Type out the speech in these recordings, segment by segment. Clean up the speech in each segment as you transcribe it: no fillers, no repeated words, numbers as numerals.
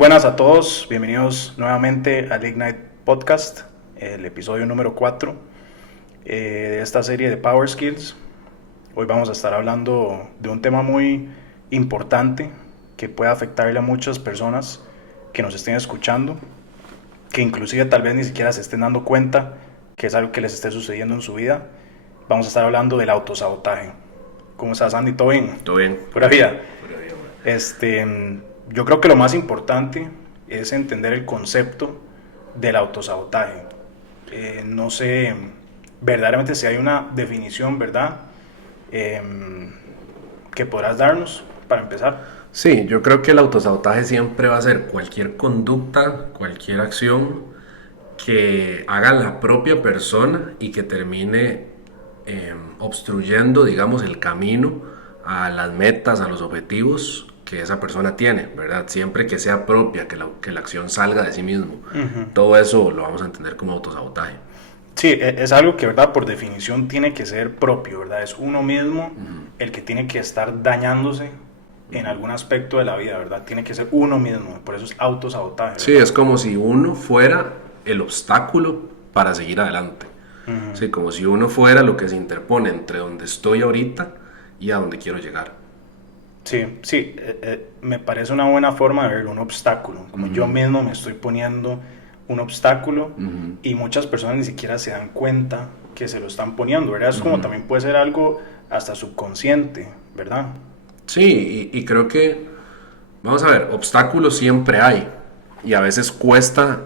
buenas a todos, bienvenidos nuevamente al Ignite Podcast, el episodio número 4 de esta serie de Power Skills. Hoy vamos a estar hablando de un tema muy importante que puede afectarle a muchas personas que nos estén escuchando, que inclusive tal vez ni siquiera se estén dando cuenta que es algo que les esté sucediendo en su vida. Vamos a estar hablando del autosabotaje. ¿Cómo estás, Andy? ¿Todo bien? Todo bien. Pura vida. Pura vida. Yo creo que lo más importante es entender el concepto del autosabotaje. No sé verdaderamente si hay una definición, ¿verdad? Que podrás darnos para empezar. Sí, yo creo que el autosabotaje siempre va a ser cualquier conducta, cualquier acción que haga la propia persona y que termine obstruyendo, digamos, el camino a las metas, a los objetivos que esa persona tiene, ¿verdad? Siempre que sea propia, que la acción salga de sí mismo. Todo eso lo vamos a entender como autosabotaje. Sí, es algo que, ¿verdad? Por definición tiene que ser propio, ¿verdad? Es uno mismo el que tiene que estar dañándose en algún aspecto de la vida, ¿verdad? Tiene que ser uno mismo, por eso es autosabotaje, ¿verdad? Sí, es como si uno fuera el obstáculo para seguir adelante. Sí, como si uno fuera lo que se interpone entre donde estoy ahorita y a donde quiero llegar. Sí, me parece una buena forma de ver un obstáculo, como yo mismo me estoy poniendo un obstáculo y muchas personas ni siquiera se dan cuenta que se lo están poniendo, ¿verdad? Es como también puede ser algo hasta subconsciente, ¿verdad? Sí, y creo que, vamos a ver, obstáculos siempre hay y a veces cuesta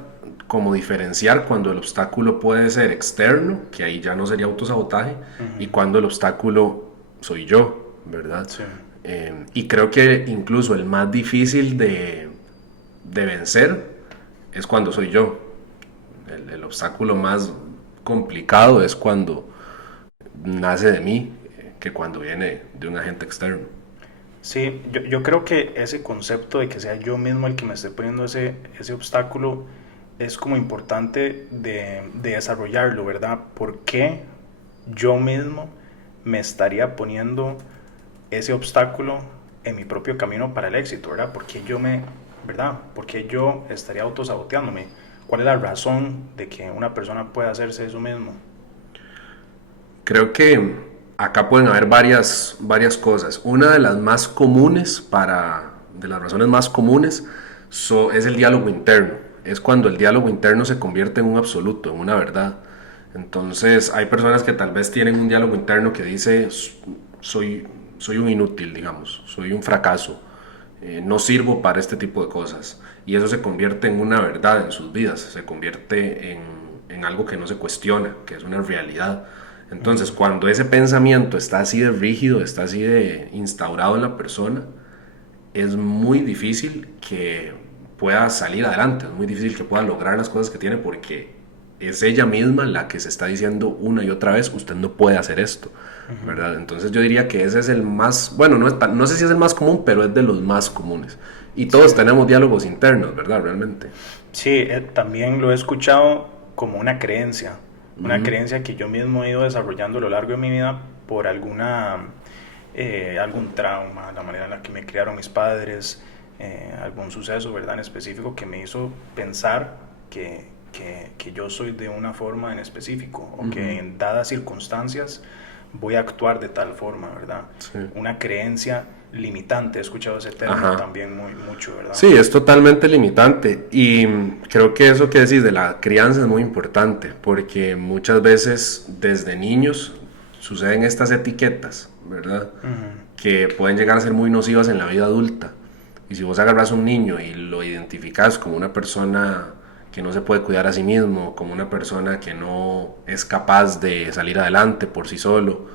como diferenciar cuando el obstáculo puede ser externo, que ahí ya no sería autosabotaje, y cuando el obstáculo soy yo, ¿verdad? Sí. Y creo que incluso el más difícil de vencer es cuando soy yo. El obstáculo más complicado es cuando nace de mí que cuando viene de un agente externo. Sí, yo creo que ese concepto de que sea yo mismo el que me esté poniendo ese obstáculo es como importante de desarrollarlo, ¿verdad? ¿Por qué yo mismo me estaría poniendo ese obstáculo en mi propio camino para el éxito, ¿verdad? ¿Verdad? ¿Por qué yo estaría autosaboteándome? ¿Cuál es la razón de que una persona pueda hacerse eso mismo? Creo que acá pueden haber varias cosas. Una de las más comunes, de las razones más comunes, es el diálogo interno. Es cuando el diálogo interno se convierte en un absoluto, en una verdad. Entonces hay personas que tal vez tienen un diálogo interno que dice soy un inútil, digamos, soy un fracaso, no sirvo para este tipo de cosas. Y eso se convierte en una verdad en sus vidas, se convierte en algo que no se cuestiona, que es una realidad. Entonces, cuando ese pensamiento está así de rígido, está así de instaurado en la persona, es muy difícil que pueda salir adelante, es muy difícil que pueda lograr las cosas que tiene porque es ella misma la que se está diciendo una y otra vez, usted no puede hacer esto, ¿verdad? Entonces yo diría que ese es el más, bueno, no sé si es el más común, pero es de los más comunes. Y todos tenemos diálogos internos, ¿verdad? Realmente. Sí, también lo he escuchado como una creencia que yo mismo he ido desarrollando a lo largo de mi vida por algún trauma, la manera en la que me criaron mis padres, algún suceso, ¿verdad? En específico que me hizo pensar que yo soy de una forma en específico o que en dadas circunstancias voy a actuar de tal forma, ¿verdad? Sí. Una creencia limitante, he escuchado ese término también mucho, ¿verdad? Sí, es totalmente limitante y creo que eso que decís de la crianza es muy importante porque muchas veces desde niños suceden estas etiquetas, ¿verdad? Que pueden llegar a ser muy nocivas en la vida adulta. Y si vos agarras a un niño y lo identificas como una persona que no se puede cuidar a sí mismo, como una persona que no es capaz de salir adelante por sí solo,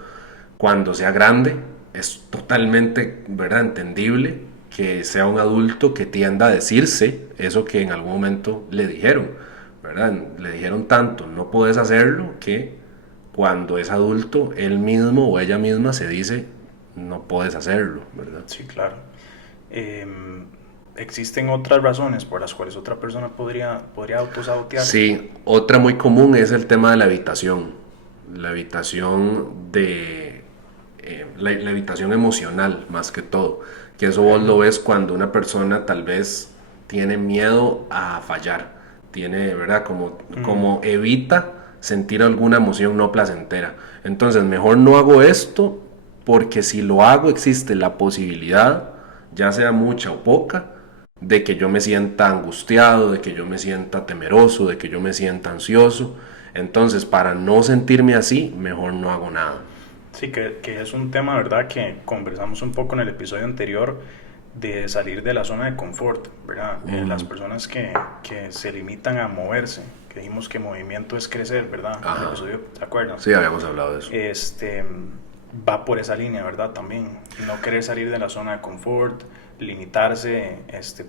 cuando sea grande, es totalmente, ¿verdad?, entendible que sea un adulto que tienda a decirse eso que en algún momento le dijeron, ¿verdad? Le dijeron tanto, no puedes hacerlo, que cuando es adulto, él mismo o ella misma se dice, no puedes hacerlo, ¿verdad? Sí, claro. ¿Existen otras razones por las cuales otra persona podría autosabotearse? Sí, otra muy común es el tema de la evitación. La evitación la evitación emocional, más que todo. Que eso vos lo ves cuando una persona tal vez tiene miedo a fallar, tiene, ¿verdad? Como evita sentir alguna emoción no placentera. Entonces, mejor no hago esto porque si lo hago existe la posibilidad, ya sea mucha o poca, de que yo me sienta angustiado, de que yo me sienta temeroso, de que yo me sienta ansioso. Entonces, para no sentirme así, mejor no hago nada. Sí, que es un tema, ¿verdad? Que conversamos un poco en el episodio anterior de salir de la zona de confort, ¿verdad? Las personas que se limitan a moverse, que dijimos que movimiento es crecer, ¿verdad? En el episodio, ¿se acuerdan? Sí, habíamos hablado de eso. Va por esa línea, ¿verdad? También no querer salir de la zona de confort, limitarse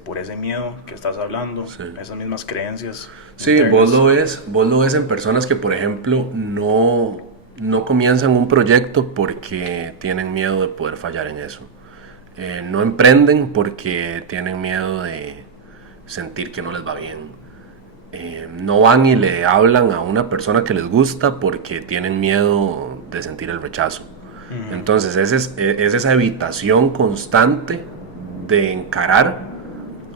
por ese miedo que estás hablando, sí. Esas mismas creencias. Sí, vos lo ves en personas que, por ejemplo, no comienzan un proyecto porque tienen miedo de poder fallar en eso. No emprenden porque tienen miedo de sentir que no les va bien. No van y le hablan a una persona que les gusta porque tienen miedo de sentir el rechazo. Entonces es esa evitación constante de encarar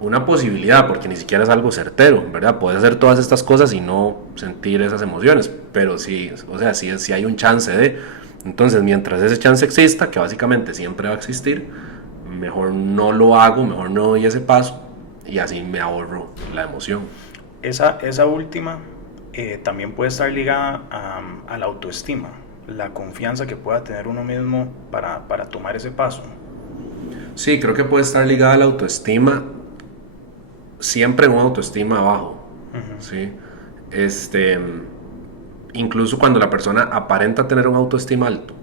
una posibilidad, porque ni siquiera es algo certero, ¿verdad? Puedes hacer todas estas cosas y no sentir esas emociones, pero sí, o sea, sí hay un chance de... Entonces, mientras ese chance exista, que básicamente siempre va a existir, mejor no lo hago, mejor no doy ese paso y así me ahorro la emoción. Esa última también puede estar ligada a la autoestima, la confianza que pueda tener uno mismo para tomar ese paso. Sí, creo que puede estar ligada a la autoestima, siempre en una autoestima abajo, ¿sí? Incluso cuando la persona aparenta tener una autoestima alto.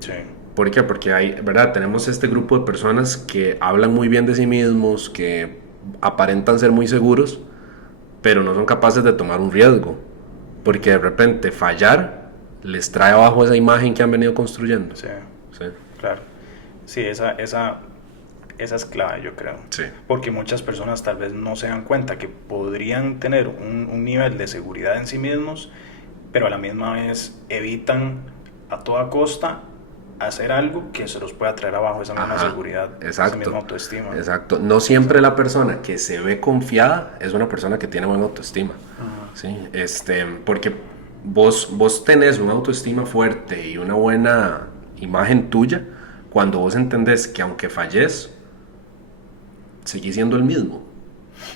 Sí. ¿Por qué? Porque ¿verdad? Tenemos este grupo de personas que hablan muy bien de sí mismos, que aparentan ser muy seguros, pero no son capaces de tomar un riesgo, porque de repente fallar les trae abajo esa imagen que han venido construyendo. Sí, claro. Sí, esa es clave, yo creo. Sí. Porque muchas personas tal vez no se dan cuenta que podrían tener un nivel de seguridad en sí mismos, pero a la misma vez evitan a toda costa hacer algo que se los pueda traer abajo esa misma seguridad, esa misma autoestima. Exacto. No siempre la persona que se ve confiada es una persona que tiene buena autoestima. ¿Sí? Porque vos tenés una autoestima fuerte y una buena imagen tuya cuando vos entendés que aunque falles, seguís siendo el mismo.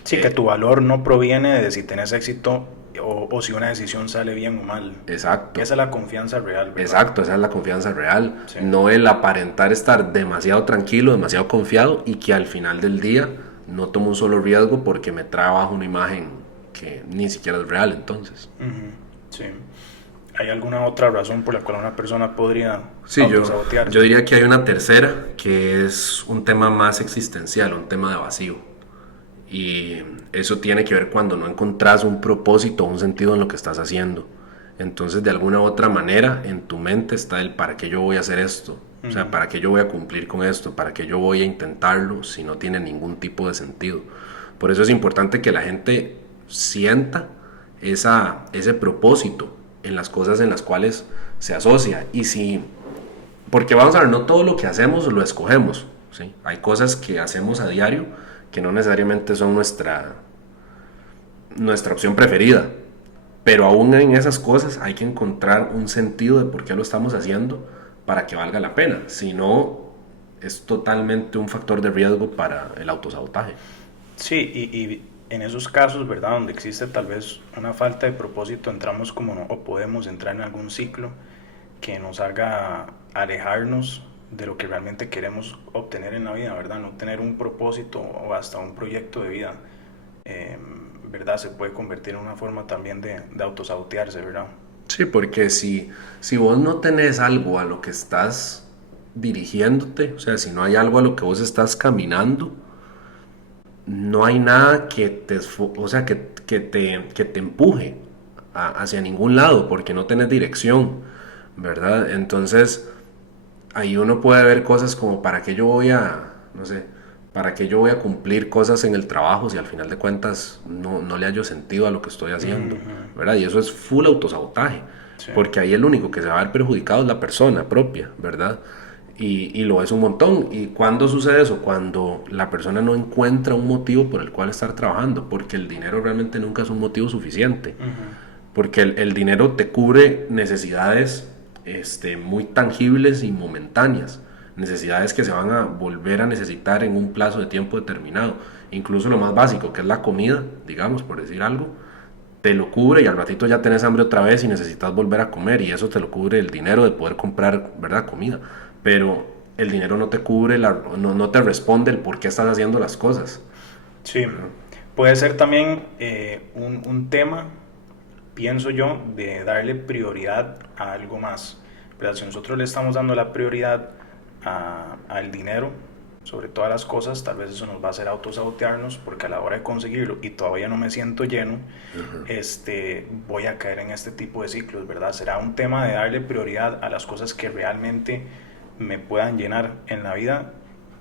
Sí, que tu valor no proviene de si tenés éxito o si una decisión sale bien o mal. Exacto. Esa es la confianza real, ¿verdad? Exacto, esa es la confianza real. Sí. No el aparentar estar demasiado tranquilo, demasiado confiado y que al final del día no tomo un solo riesgo porque me trae abajo una imagen que ni siquiera es real, entonces. Sí. ¿Hay alguna otra razón por la cual una persona podría autosabotearse? Yo diría que hay una tercera, que es un tema más existencial, un tema de vacío. Y eso tiene que ver cuando no encontrás un propósito o un sentido en lo que estás haciendo. Entonces, de alguna u otra manera, en tu mente está el ¿para qué yo voy a hacer esto? O sea, ¿para qué yo voy a cumplir con esto? ¿Para qué yo voy a intentarlo si no tiene ningún tipo de sentido? Por eso es importante que la gente sienta ese propósito en las cosas en las cuales se asocia. Porque vamos a ver, no todo lo que hacemos lo escogemos, ¿sí? Hay cosas que hacemos a diario que no necesariamente son nuestra opción preferida, pero aún en esas cosas hay que encontrar un sentido de por qué lo estamos haciendo para que valga la pena. Si no, es totalmente un factor de riesgo para el autosabotaje. Sí, y en esos casos, ¿verdad? Donde existe tal vez una falta de propósito, entramos o podemos entrar en algún ciclo que nos haga alejarnos de lo que realmente queremos obtener en la vida, ¿verdad? No tener un propósito o hasta un proyecto de vida, ¿verdad? Se puede convertir en una forma también de autosabotearse, ¿verdad? Sí, porque si vos no tenés algo a lo que estás dirigiéndote, o sea, si no hay algo a lo que vos estás caminando, no hay nada que te empuje hacia ningún lado, porque no tenés dirección, ¿verdad? Entonces, ahí uno puede ver cosas como ¿para qué yo voy a cumplir cosas en el trabajo si al final de cuentas no le hallo sentido a lo que estoy haciendo, ¿verdad? Y eso es full autosabotaje, porque ahí el único que se va a ver perjudicado es la persona propia, ¿verdad? Y lo es un montón. ¿Y cuándo sucede eso? Cuando la persona no encuentra un motivo por el cual estar trabajando, porque el dinero realmente nunca es un motivo suficiente. Porque el dinero te cubre necesidades muy tangibles y momentáneas, necesidades que se van a volver a necesitar en un plazo de tiempo determinado. Incluso lo más básico, que es la comida, digamos, por decir algo, te lo cubre y al ratito ya tenés hambre otra vez y necesitas volver a comer, y eso te lo cubre el dinero de poder comprar, ¿verdad?, comida. Pero el dinero no te cubre, no te responde el por qué estás haciendo las cosas. Sí, puede ser también un tema, pienso yo, de darle prioridad a algo más. Pero si nosotros le estamos dando la prioridad al dinero sobre todas las cosas, tal vez eso nos va a hacer autosabotearnos, porque a la hora de conseguirlo y todavía no me siento lleno, voy a caer en este tipo de ciclos, ¿verdad? Será un tema de darle prioridad a las cosas que realmente me puedan llenar en la vida,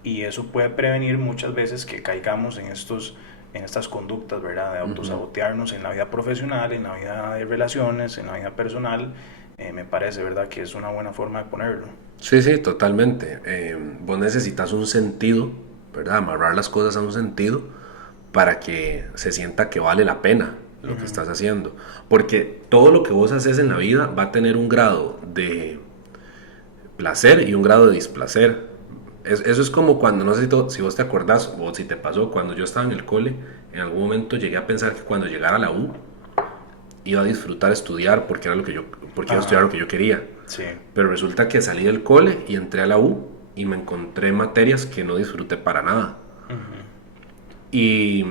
y eso puede prevenir muchas veces que caigamos en estas conductas, ¿verdad? De autosabotearnos en la vida profesional, en la vida de relaciones, en la vida personal. Me parece, ¿verdad?, que es una buena forma de ponerlo. Sí, sí, totalmente. Vos necesitas un sentido, ¿verdad? Amarrar las cosas a un sentido para que se sienta que vale la pena lo que estás haciendo. Porque todo lo que vos haces en la vida va a tener un grado de placer y un grado de displacer. Eso es como cuando, no sé si vos te acordás o si te pasó, cuando yo estaba en el cole, en algún momento llegué a pensar que cuando llegara a la U iba a disfrutar estudiar porque iba a estudiar lo que yo quería. Sí. Pero resulta que salí del cole y entré a la U y me encontré materias que no disfruté para nada. Y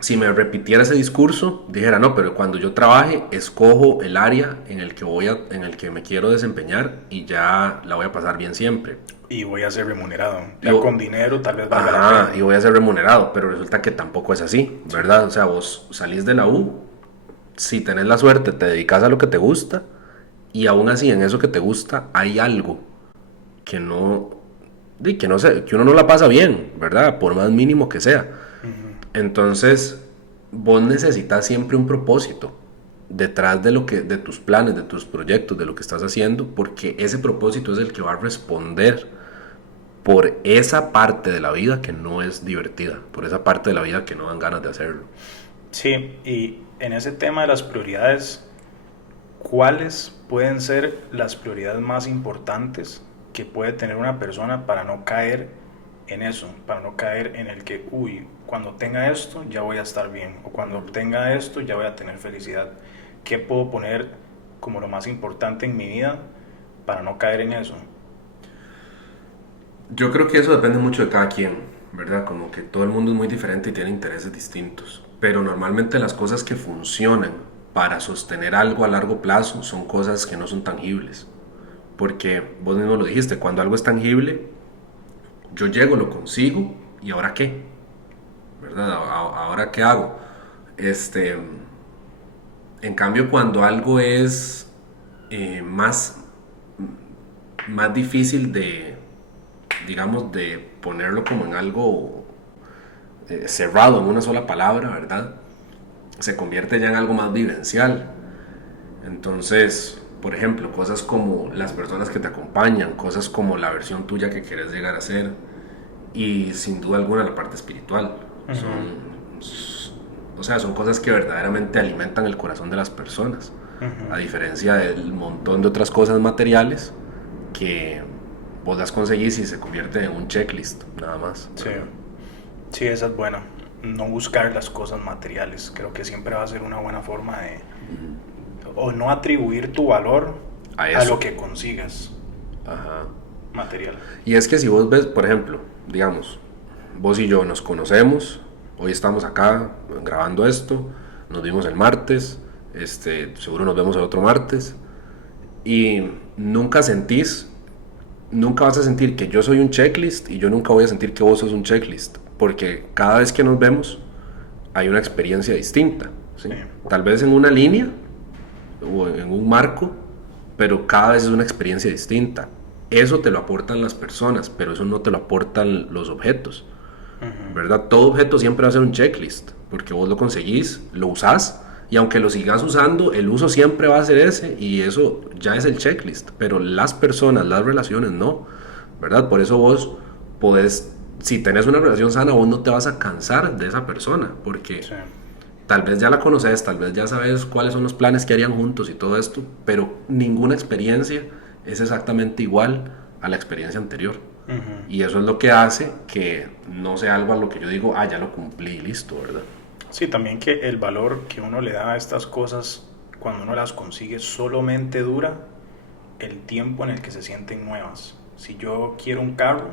si me repitiera ese discurso, dijera, no, pero cuando yo trabaje, escojo el área en el que me quiero desempeñar y ya la voy a pasar bien siempre. Y voy a ser remunerado. Ya con dinero tal vez valga la pena. Y voy a ser remunerado, pero resulta que tampoco es así, ¿verdad? O sea, vos salís de la U, si tenés la suerte, te dedicas a lo que te gusta, y aún así en eso que te gusta hay algo que no sé, que uno no la pasa bien, ¿verdad? Por más mínimo que sea. Entonces, vos necesitas siempre un propósito detrás de tus planes, de tus proyectos, de lo que estás haciendo, porque ese propósito es el que va a responder por esa parte de la vida que no es divertida, por esa parte de la vida que no dan ganas de hacerlo. Sí, y en ese tema de las prioridades, ¿cuáles pueden ser las prioridades más importantes que puede tener una persona para no caer en eso, para no caer en el que, cuando tenga esto ya voy a estar bien, o cuando obtenga esto ya voy a tener felicidad? ¿Qué puedo poner como lo más importante en mi vida para no caer en eso? Yo creo que eso depende mucho de cada quien, ¿verdad? Como que todo el mundo es muy diferente y tiene intereses distintos, pero normalmente las cosas que funcionan para sostener algo a largo plazo son cosas que no son tangibles, porque vos mismo lo dijiste, cuando algo es tangible, yo llego, lo consigo, ¿y ahora qué? ¿Verdad? ¿Ahora qué hago? En cambio, cuando algo es más difícil de, digamos, de ponerlo como en algo cerrado, en una sola palabra, ¿verdad? Se convierte ya en algo más vivencial. Entonces, por ejemplo, cosas como las personas que te acompañan, cosas como la versión tuya que quieres llegar a ser, y sin duda alguna la parte espiritual. Son cosas que verdaderamente alimentan el corazón de las personas, a diferencia del montón de otras cosas materiales que vos las conseguís y se convierte en un checklist, nada más. Sí, esa es buena. No buscar las cosas materiales. Creo que siempre va a ser una buena forma de... o no atribuir tu valor a lo que consigas. Material. Y es que si vos ves, por ejemplo, digamos, vos y yo nos conocemos, hoy estamos acá grabando esto, nos vimos el martes, seguro nos vemos el otro martes, y nunca vas a sentir que yo soy un checklist y yo nunca voy a sentir que vos sos un checklist, porque cada vez que nos vemos hay una experiencia distinta, ¿sí? Tal vez en una línea o en un marco, pero cada vez es una experiencia distinta. Eso te lo aportan las personas, pero eso no te lo aportan los objetos, ¿verdad? Todo objeto siempre va a ser un checklist, porque vos lo conseguís, lo usás, y aunque lo sigas usando, el uso siempre va a ser ese, y eso ya es el checklist. Pero las personas, las relaciones no, ¿verdad? Por eso vos podés, si tenés una relación sana, vos no te vas a cansar de esa persona, porque Sí. tal vez ya la conoces, tal vez ya sabes cuáles son los planes que harían juntos y todo esto, pero ninguna experiencia es exactamente igual a la experiencia anterior. Ujú. Y eso es lo que hace que no sea algo a lo que yo digo, ya lo cumplí, listo, ¿verdad? Sí, también que el valor que uno le da a estas cosas cuando uno las consigue solamente dura el tiempo en el que se sienten nuevas. Si yo quiero un carro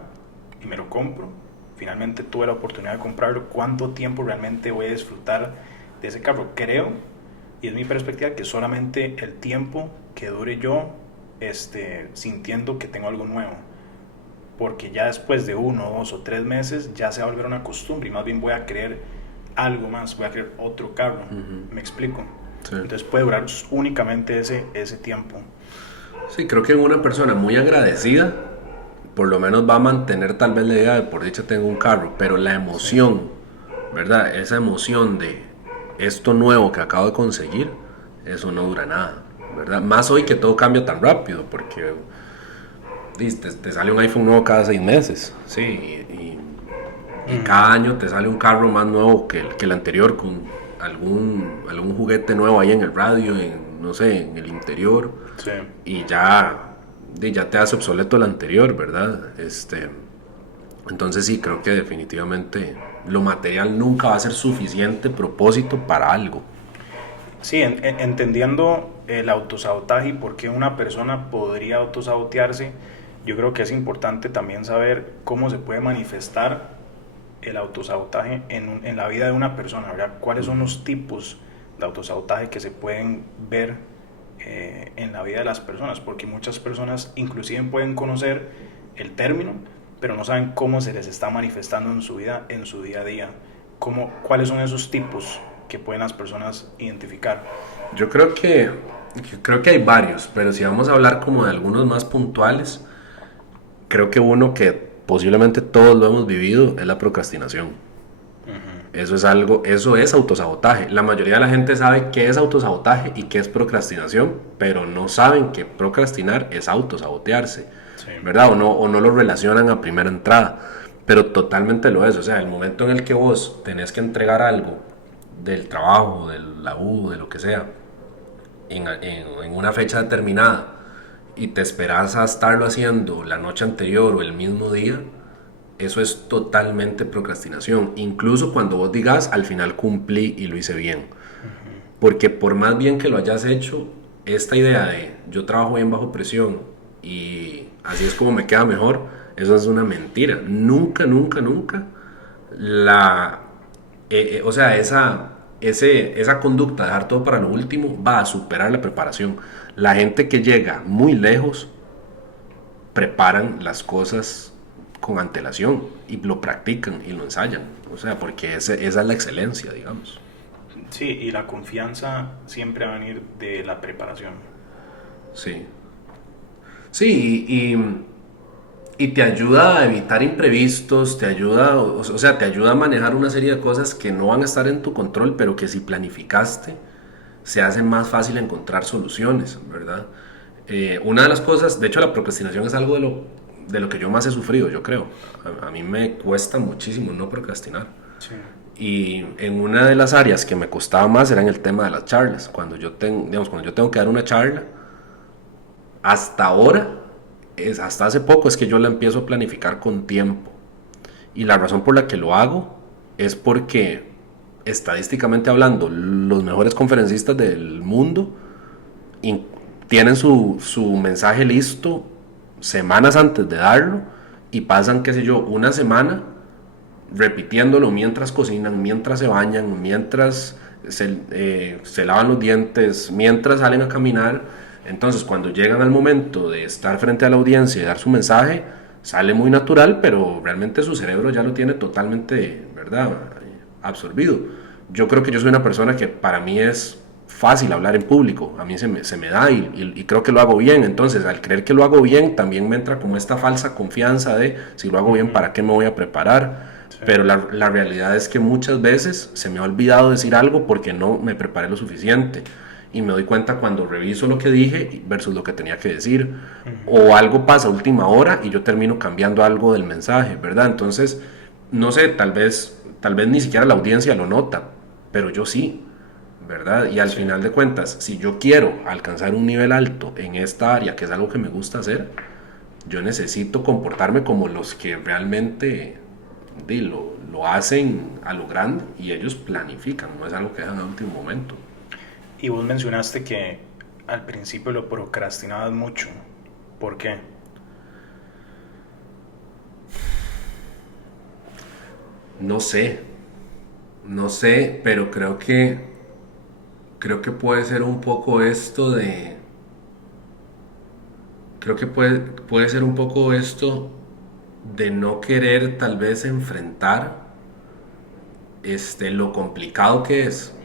y me lo compro, finalmente tuve la oportunidad de comprarlo, ¿cuánto tiempo realmente voy a disfrutar de ese carro? Creo, y es mi perspectiva, que solamente el tiempo que dure yo sintiendo que tengo algo nuevo. Porque ya después de 1, 2 o 3 meses ya se va a volver una costumbre y más bien voy a querer algo más, voy a querer otro carro. ¿Me explico? Sí. Entonces puede durar únicamente ese tiempo. Sí, creo que una persona muy agradecida, por lo menos va a mantener tal vez la idea de por dicha tengo un carro, pero la emoción, ¿verdad? Esa emoción de esto nuevo que acabo de conseguir, eso no dura nada, ¿verdad? Más hoy que todo cambia tan rápido, porque te sale un iPhone nuevo cada 6 meses, sí, y cada año te sale un carro más nuevo que el anterior, con algún juguete nuevo ahí en el radio, no sé, en el interior, Sí. y ya te hace obsoleto el anterior, ¿verdad? Entonces sí, creo que definitivamente lo material nunca va a ser suficiente propósito para algo. Sí, entendiendo el autosabotaje y por qué una persona podría autosabotearse, yo creo que es importante también saber cómo se puede manifestar el autosabotaje en la vida de una persona, ¿verdad? ¿Cuáles son los tipos de autosabotaje que se pueden ver en la vida de las personas? Porque muchas personas inclusive pueden conocer el término, pero no saben cómo se les está manifestando en su vida, en su día a día. ¿Cuáles son esos tipos que pueden las personas identificar? Yo creo que hay varios, pero si vamos a hablar como de algunos más puntuales, creo que uno que posiblemente todos lo hemos vivido es la procrastinación. Eso es autosabotaje. La mayoría de la gente sabe qué es autosabotaje y qué es procrastinación, pero no saben que procrastinar es autosabotearse, Sí. ¿verdad? O no lo relacionan a primera entrada, pero totalmente lo es. O sea, el momento en el que vos tenés que entregar algo del trabajo, de la U, de lo que sea, en una fecha determinada y te esperas a estarlo haciendo la noche anterior o el mismo día, eso es totalmente procrastinación. Incluso cuando vos digas, al final cumplí y lo hice bien. Porque por más bien que lo hayas hecho, esta idea de yo trabajo bien bajo presión y así es como me queda mejor, eso es una mentira. Nunca, nunca, nunca o sea, esa conducta de dejar todo para lo último va a superar la preparación. La gente que llega muy lejos preparan las cosas con antelación y lo practican y lo ensayan. O sea, porque esa es la excelencia, digamos. Sí, y la confianza siempre va a venir de la preparación. Sí. Sí, y te ayuda a evitar imprevistos, te ayuda, o sea, te ayuda a manejar una serie de cosas que no van a estar en tu control, pero que si planificaste, se hace más fácil encontrar soluciones, ¿verdad? Una de las cosas, de hecho la procrastinación es algo de lo que yo más he sufrido, yo creo. A mí me cuesta muchísimo no procrastinar. Sí. Y en una de las áreas que me costaba más era en el tema de las charlas. Cuando yo tengo que dar una charla, hasta ahora, hasta hace poco es que yo la empiezo a planificar con tiempo. Y la razón por la que lo hago es porque, estadísticamente hablando, los mejores conferencistas del mundo tienen su mensaje listo semanas antes de darlo y pasan, qué sé yo, una semana repitiéndolo mientras cocinan, mientras se bañan, mientras se lavan los dientes, mientras salen a caminar. Entonces, cuando llegan al momento de estar frente a la audiencia y dar su mensaje, sale muy natural, pero realmente su cerebro ya lo tiene totalmente, ¿verdad?, absorbido. Yo creo que yo soy una persona que para mí es fácil hablar en público, a mí se me da y creo que lo hago bien. Entonces, al creer que lo hago bien, también me entra como esta falsa confianza de si lo hago bien, ¿para qué me voy a preparar? Sí. Pero la realidad es que muchas veces se me ha olvidado decir algo porque no me preparé lo suficiente. y me doy cuenta cuando reviso lo que dije versus lo que tenía que decir, o algo pasa a última hora y yo termino cambiando algo del mensaje, ¿verdad? Entonces, no sé, tal vez ni siquiera la audiencia lo nota, pero yo sí, ¿verdad? Y al final de cuentas, si yo quiero alcanzar un nivel alto en esta área, que es algo que me gusta hacer, yo necesito comportarme como los que realmente lo hacen a lo grande, y ellos planifican, no es algo que dejan a último momento. Y vos mencionaste que al principio lo procrastinabas mucho. ¿Por qué? No sé, pero creo que puede ser un poco esto de, creo que puede ser un poco esto de no querer tal vez enfrentar lo complicado que es.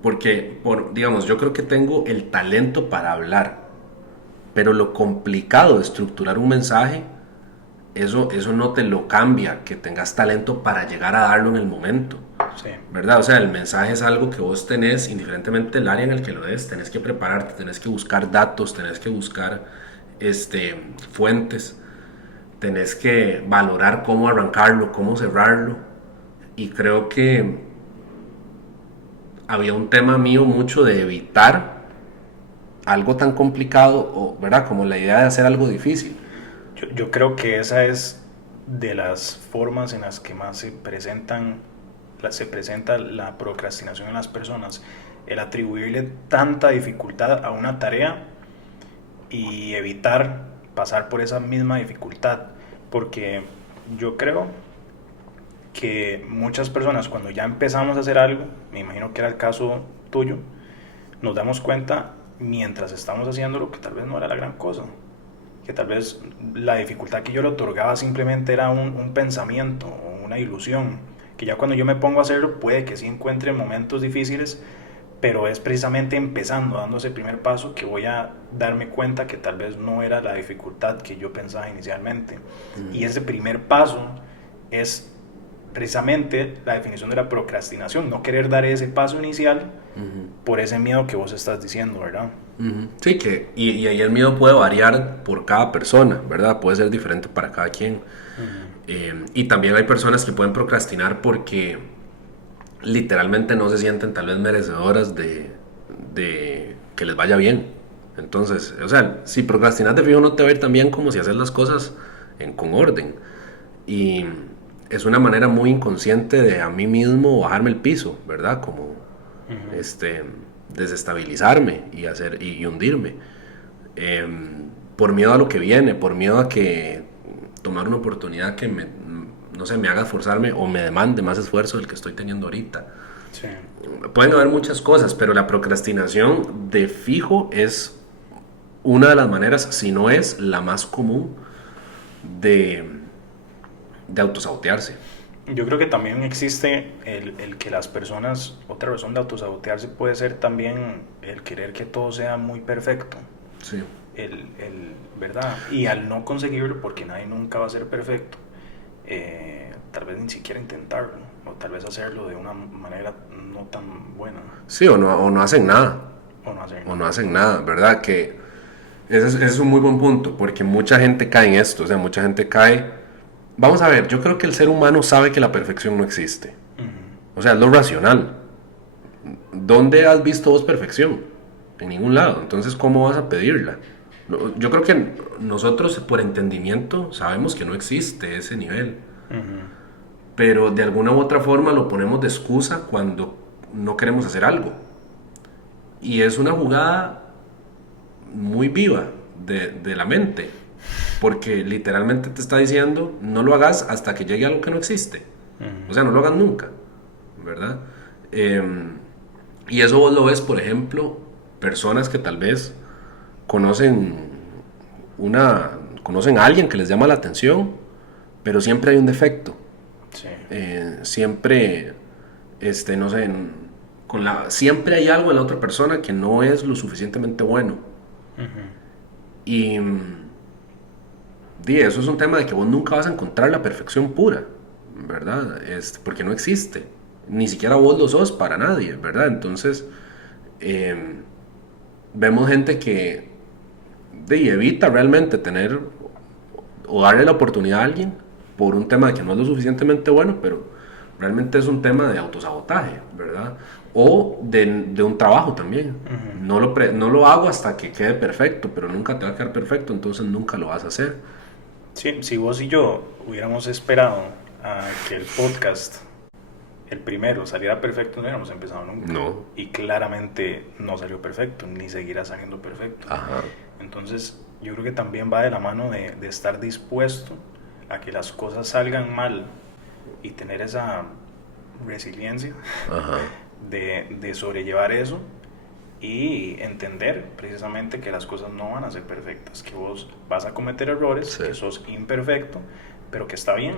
Porque, digamos, yo creo que tengo el talento para hablar, pero lo complicado de estructurar un mensaje, eso no te lo cambia, que tengas talento para llegar a darlo en el momento. Sí. ¿Verdad? O sea, el mensaje es algo que vos tenés, indiferentemente del área en el que lo des, tenés que prepararte, tenés que buscar datos, tenés que buscar fuentes, tenés que valorar cómo arrancarlo, cómo cerrarlo. Y creo que había un tema mío mucho de evitar algo tan complicado, ¿verdad? Como la idea de hacer algo difícil. Yo creo que esa es de las formas en las que más se presenta la procrastinación en las personas, el atribuirle tanta dificultad a una tarea y evitar pasar por esa misma dificultad, porque yo creo que muchas personas cuando ya empezamos a hacer algo, me imagino que era el caso tuyo, nos damos cuenta mientras estamos haciéndolo que tal vez no era la gran cosa, que tal vez la dificultad que yo le otorgaba simplemente era un pensamiento o una ilusión, que ya cuando yo me pongo a hacerlo puede que sí encuentre momentos difíciles, pero es precisamente empezando, dando ese primer paso, que voy a darme cuenta que tal vez no era la dificultad que yo pensaba inicialmente. Y ese primer paso es precisamente la definición de la procrastinación, no querer dar ese paso inicial por ese miedo que vos estás diciendo, ¿verdad? Sí, y ahí el miedo puede variar por cada persona, ¿verdad? Puede ser diferente para cada quien. Y también hay personas que pueden procrastinar porque literalmente no se sienten tal vez merecedoras de que les vaya bien. Entonces, o sea, si procrastinas de fijo no te va a ir tan bien como si haces las cosas con orden. Y es una manera muy inconsciente de a mí mismo bajarme el piso, ¿verdad? Como desestabilizarme y hundirme. Por miedo a lo que viene, por miedo a que tomar una oportunidad que no sé, me haga esforzarme o me demande más esfuerzo del que estoy teniendo ahorita. Sí. Pueden haber muchas cosas, pero la procrastinación de fijo es una de las maneras, si no es la más común, de autosabotearse. Yo creo que también existe el que las personas, otra razón de autosabotearse puede ser también el querer que todo sea muy perfecto. Sí. ¿Verdad? Y al no conseguirlo, porque nadie nunca va a ser perfecto, tal vez ni siquiera intentarlo, o tal vez hacerlo de una manera no tan buena. Sí, o no hacen nada. O no hacen nada, ¿verdad? Que ese es un muy buen punto, porque mucha gente cae en esto, o sea, mucha gente cae. Vamos a ver, yo creo que el ser humano sabe que la perfección no existe. O sea, es lo racional. ¿Dónde has visto vos perfección? En ningún lado. Entonces, ¿cómo vas a pedirla? Yo creo que nosotros, por entendimiento, sabemos que no existe ese nivel. Pero de alguna u otra forma lo ponemos de excusa cuando no queremos hacer algo. Y es una jugada muy viva de la mente. Porque literalmente te está diciendo, no lo hagas hasta que llegue algo que no existe. O sea, no lo hagas nunca, ¿verdad? Y eso vos lo ves, por ejemplo, personas que tal vez conocen a alguien que les llama la atención, pero siempre hay un defecto. Sí. Siempre, no sé, siempre hay algo en la otra persona que no es lo suficientemente bueno. Y eso es un tema de que vos nunca vas a encontrar la perfección pura, ¿verdad? Porque no existe. Ni siquiera vos lo sos para nadie, ¿verdad? Entonces, vemos gente que evita realmente tener o darle la oportunidad a alguien por un tema de que no es lo suficientemente bueno, pero realmente es un tema de autosabotaje, ¿verdad? O de un trabajo también. No lo hago hasta que quede perfecto, pero nunca te va a quedar perfecto, entonces nunca lo vas a hacer. Sí, si vos y yo hubiéramos esperado a que el podcast, el primero, saliera perfecto, no hubiéramos empezado nunca. No. Y claramente no salió perfecto, ni seguirá saliendo perfecto. Ajá. Entonces, yo creo que también va de la mano de estar dispuesto a que las cosas salgan mal y tener esa resiliencia Ajá. de sobrellevar eso y entender precisamente que las cosas no van a ser perfectas, que vos vas a cometer errores, Sí. que sos imperfecto, pero que está bien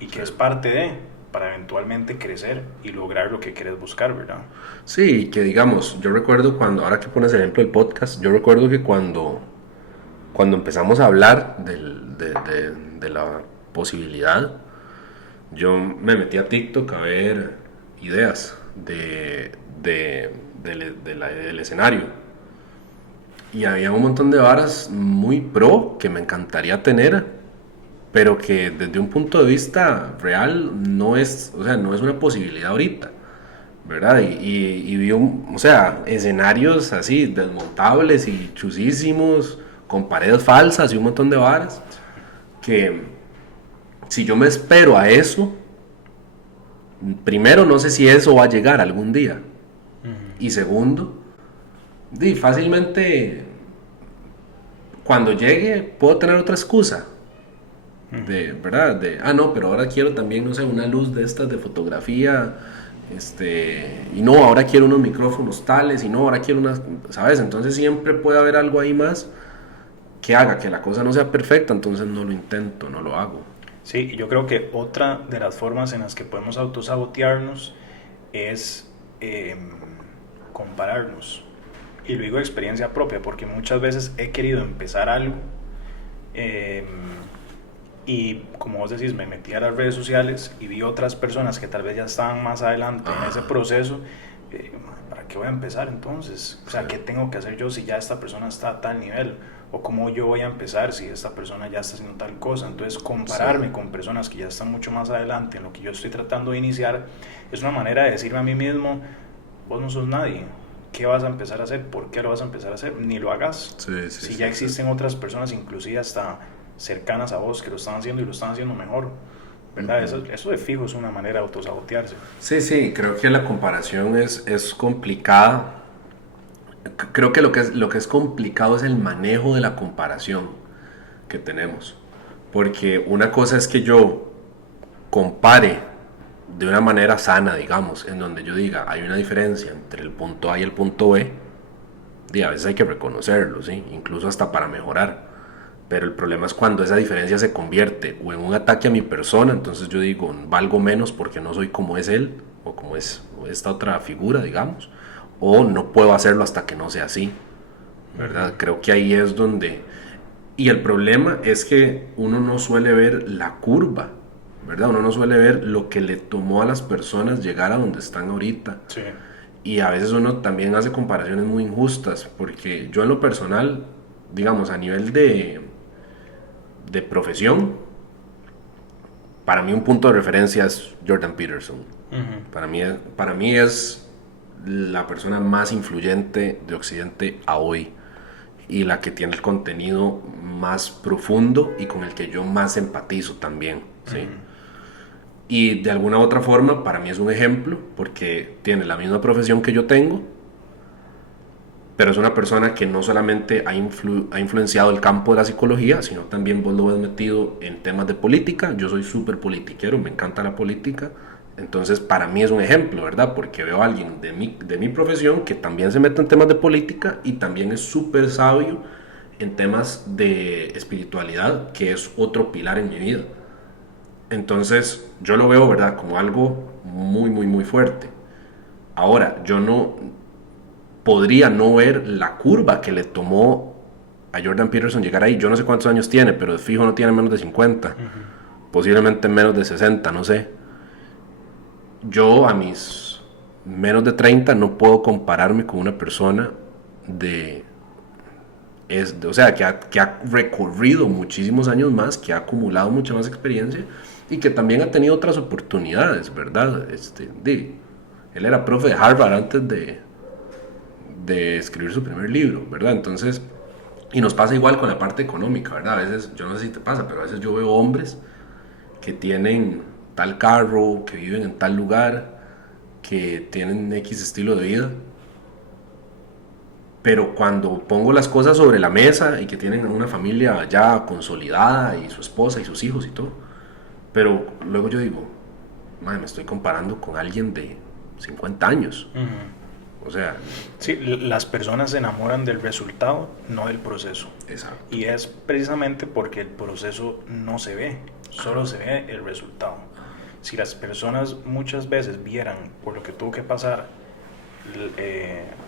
y que Sí. es parte de, para eventualmente crecer y lograr lo que querés buscar, ¿verdad? Sí, que digamos, yo recuerdo cuando, ahora que pones el ejemplo del podcast, yo recuerdo que cuando empezamos a hablar de la posibilidad, yo me metí a TikTok a ver ideas del escenario. Y había un montón de varas muy pro que me encantaría tener, pero que desde un punto de vista real no es, o sea, no es una posibilidad ahorita, ¿verdad? Y vi o sea, escenarios así, desmontables y chusísimos, con paredes falsas y un montón de varas, que si yo me espero a eso, primero no sé si eso va a llegar algún día. Y segundo, fácilmente cuando llegue puedo tener otra excusa. ¿Verdad? No, pero ahora quiero también, no sé, una luz de estas de fotografía, y no, ahora quiero unos micrófonos tales, y no, ahora quiero unas, ¿sabes? Entonces siempre puede haber algo ahí más que haga que la cosa no sea perfecta, entonces no lo intento, no lo hago. Sí, y yo creo que otra de las formas en las que podemos autosabotearnos es compararnos. Y lo digo de experiencia propia, porque muchas veces he querido empezar algo eh, y como vos decís, me metí a las redes sociales y vi otras personas que tal vez ya estaban más adelante en ese proceso. ¿Para qué voy a empezar entonces? O sea, ¿qué tengo que hacer yo si ya esta persona está a tal nivel? ¿O cómo yo voy a empezar si esta persona ya está haciendo tal cosa? Entonces, compararme con personas que ya están mucho más adelante en lo que yo estoy tratando de iniciar es una manera de decirme a mí mismo, vos no sos nadie. ¿Qué vas a empezar a hacer? ¿Por qué lo vas a empezar a hacer? Ni lo hagas. Si ya existen otras personas, inclusive hasta cercanas a vos, que lo están haciendo y lo están haciendo mejor, ¿verdad? Eso de fijo es una manera de autosabotearse. Sí, creo que la comparación es complicada. Creo que lo que es complicado es el manejo de la comparación que tenemos. Porque una cosa es que yo compare de una manera sana, digamos, en donde yo diga, hay una diferencia entre el punto A y el punto B, y a veces hay que reconocerlo, ¿sí? Incluso hasta para mejorar. Pero el problema es cuando esa diferencia se convierte o en un ataque a mi persona, entonces yo digo, valgo menos porque no soy como es él, o como es esta otra figura, digamos, o no puedo hacerlo hasta que no sea así, ¿verdad? Creo que ahí es donde... Y el problema es que uno no suele ver la curva, ¿verdad? Uno no suele ver lo que le tomó a las personas llegar a donde están ahorita. Sí. Y a veces uno también hace comparaciones muy injustas, porque yo en lo personal, digamos, a nivel de profesión, para mí un punto de referencia es Jordan Peterson. Para mí es la persona más influyente de Occidente a hoy y la que tiene el contenido más profundo y con el que yo más empatizo también, ¿sí? Y de alguna u otra forma para mí es un ejemplo porque tiene la misma profesión que yo tengo, pero es una persona que no solamente ha influenciado el campo de la psicología, sino también vos lo ves metido en temas de política. Yo soy súper politiquero, me encanta la política, entonces para mí es un ejemplo, ¿verdad? Porque veo a alguien de mi profesión que también se mete en temas de política y también es súper sabio en temas de espiritualidad, que es otro pilar en mi vida. Entonces yo lo veo, ¿verdad? Como algo muy, muy, muy fuerte. Ahora, yo no podría no ver la curva que le tomó a Jordan Peterson llegar ahí. Yo no sé cuántos años tiene, pero de fijo no tiene menos de 50. Posiblemente menos de 60, no sé. Yo a mis menos de 30 no puedo compararme con una persona o sea, que ha recorrido muchísimos años más, que ha acumulado mucha más experiencia y que también ha tenido otras oportunidades, ¿verdad? Él era profe de Harvard antes de escribir su primer libro, ¿verdad? Entonces, y nos pasa igual con la parte económica, ¿verdad? A veces, yo no sé si te pasa, pero a veces yo veo hombres que tienen tal carro, que viven en tal lugar, que tienen X estilo de vida, pero cuando pongo las cosas sobre la mesa y que tienen una familia ya consolidada y su esposa y sus hijos y todo, pero luego yo digo, madre, me estoy comparando con alguien de 50 años. O sea, sí, las personas se enamoran del resultado, no del proceso. exacto. Y es precisamente porque el proceso no se ve, solo se ve el resultado. Si las personas muchas veces vieran por lo que tuvo que pasar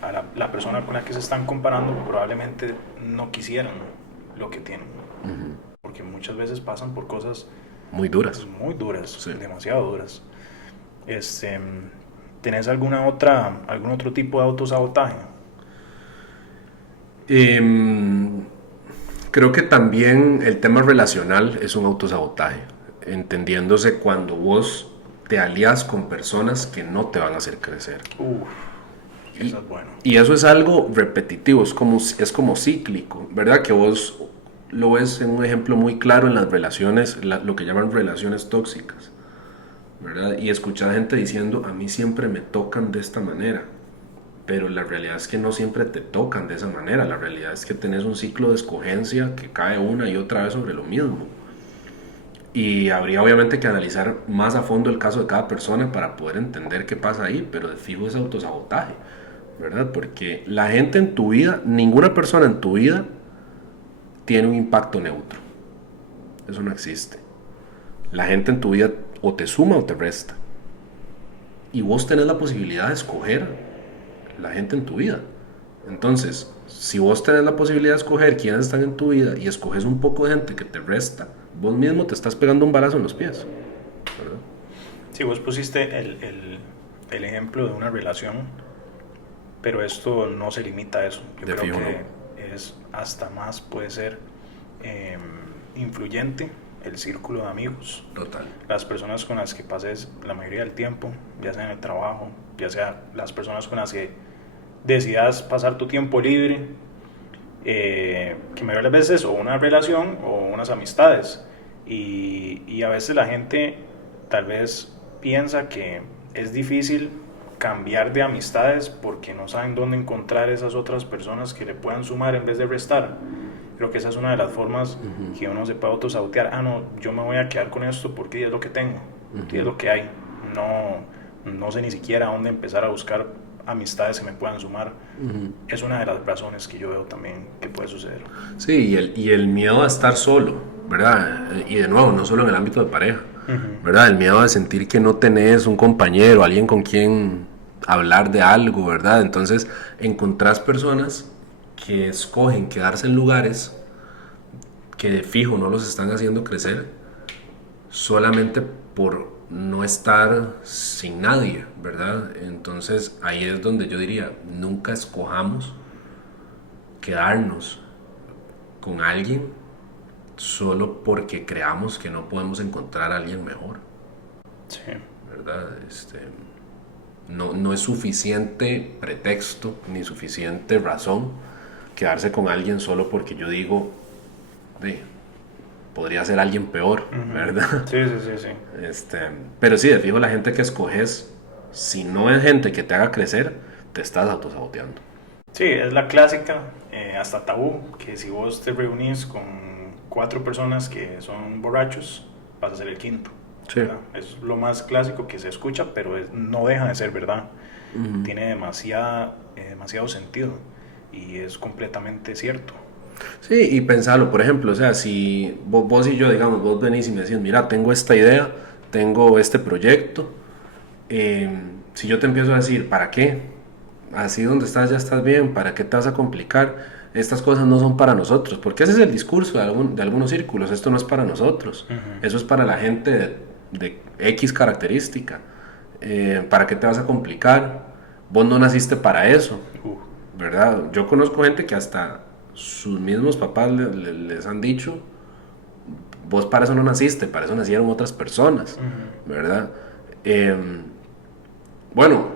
a la persona con la que se están comparando, probablemente no quisieran lo que tienen. Porque muchas veces pasan por cosas Muy duras. muy duras, Sí. demasiado duras. ¿Tenés algún otro tipo de autosabotaje? Creo que también el tema relacional es un autosabotaje, entendiéndose cuando vos te alías con personas que no te van a hacer crecer. Eso es bueno. Y eso es algo repetitivo, es como cíclico, ¿verdad? Que vos lo ves en un ejemplo muy claro en las relaciones, lo que llaman relaciones tóxicas, ¿verdad? Y escuchar gente diciendo, a mí siempre me tocan de esta manera, pero la realidad es que no siempre te tocan de esa manera, la realidad es que tenés un ciclo de escogencia que cae una y otra vez sobre lo mismo. Y habría obviamente que analizar más a fondo el caso de cada persona para poder entender qué pasa ahí, pero de fijo es autosabotaje, ¿verdad? Porque la gente en tu vida, ninguna persona en tu vida tiene un impacto neutro. Eso no existe. La gente en tu vida o te suma o te resta. Y vos tenés la posibilidad de escoger la gente en tu vida. Entonces, si vos tenés la posibilidad de escoger quiénes están en tu vida y escoges un poco de gente que te resta, vos mismo te estás pegando un balazo en los pies, ¿verdad? Sí, vos pusiste el ejemplo de una relación, pero esto no se limita a eso. Yo De creo fijo, que es hasta más, puede ser influyente el círculo de amigos. Total. Las personas con las que pases la mayoría del tiempo, ya sea en el trabajo, ya sea las personas con las que decidas pasar tu tiempo libre, que mayoría de las veces o una relación o unas amistades. Y a veces la gente tal vez piensa que es difícil cambiar de amistades porque no saben dónde encontrar esas otras personas que le puedan sumar en vez de restar. Creo que esa es una de las formas que uno se puede autosabotear. Ah, no, yo me voy a quedar con esto porque es lo que tengo, es lo que hay. No sé ni siquiera dónde empezar a buscar amistades que me puedan sumar. Es una de las razones que yo veo también que puede suceder. Sí, y el miedo a estar solo, ¿verdad? Y de nuevo, no solo en el ámbito de pareja, ¿verdad? El miedo a sentir que no tenés un compañero, alguien con quien hablar de algo, ¿verdad? Entonces, encontrás personas que escogen quedarse en lugares que de fijo no los están haciendo crecer solamente por no estar sin nadie, ¿verdad? Entonces ahí es donde yo diría, nunca escojamos quedarnos con alguien solo porque creamos que no podemos encontrar a alguien mejor, Sí. ¿verdad? No es suficiente pretexto ni suficiente razón quedarse con alguien solo porque yo digo, podría ser alguien peor, ¿verdad? Sí, sí, sí, sí. Pero sí, de fijo la gente que escoges, si no es gente que te haga crecer, te estás autosaboteando. Sí, es la clásica, hasta tabú, que si vos te reunís con 4 personas que son borrachos, vas a ser el quinto. Sí. ¿Verdad? Es lo más clásico que se escucha, pero no deja de ser verdad. Tiene demasiado sentido y es completamente cierto. Sí, y pensarlo, por ejemplo, o sea, si vos y yo, digamos, vos venís y me decís, mira, tengo esta idea, tengo este proyecto, si yo te empiezo a decir, ¿para qué? Así donde estás ya estás bien, ¿para qué te vas a complicar? Estas cosas no son para nosotros, porque ese es el discurso de algunos círculos, esto no es para nosotros, eso es para la gente de X característica. ¿Para qué te vas a complicar? Vos no naciste para eso, Uh, ¿verdad? Yo conozco gente que hasta sus mismos papás les han dicho, vos para eso no naciste, para eso nacieron otras personas, ¿verdad? Eh, bueno,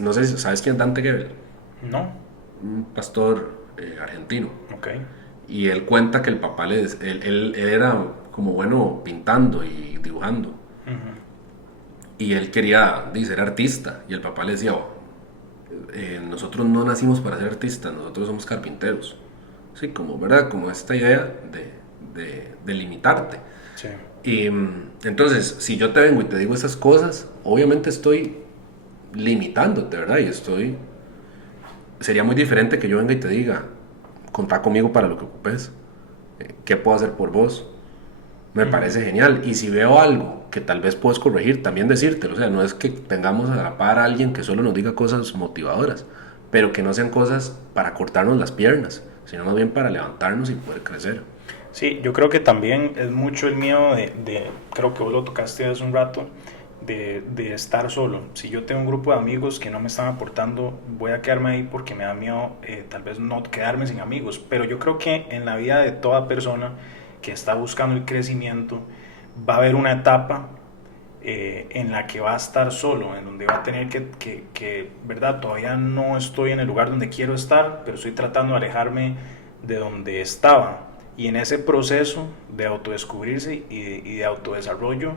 no sé si sabes quién es Dante Gebel, no, un pastor argentino. ok. Y él cuenta que el papá él era como bueno pintando y dibujando. Y él quería ser artista. Y el papá le decía, nosotros no nacimos para ser artistas, nosotros somos carpinteros. Sí, como, ¿verdad? Como esta idea de limitarte. Sí. Y entonces, si yo te vengo y te digo esas cosas, obviamente estoy limitándote, ¿verdad? Sería muy diferente que yo venga y te diga, contá conmigo para lo que ocupes. ¿Qué puedo hacer por vos? Me parece genial. Y si veo algo que tal vez puedes corregir, también decírtelo. O sea, no es que tengamos a la par a alguien que solo nos diga cosas motivadoras, pero que no sean cosas para cortarnos las piernas, sino más bien para levantarnos y poder crecer. Sí, yo creo que también es mucho el miedo creo que vos lo tocaste hace un rato, de estar solo. Si yo tengo un grupo de amigos que no me están aportando, voy a quedarme ahí porque me da miedo tal vez no quedarme sin amigos. Pero yo creo que en la vida de toda persona que está buscando el crecimiento, va a haber una etapa en la que va a estar solo, en donde va a tener ¿verdad? Todavía no estoy en el lugar donde quiero estar, pero estoy tratando de alejarme de donde estaba. Y en ese proceso de autodescubrirse y de autodesarrollo,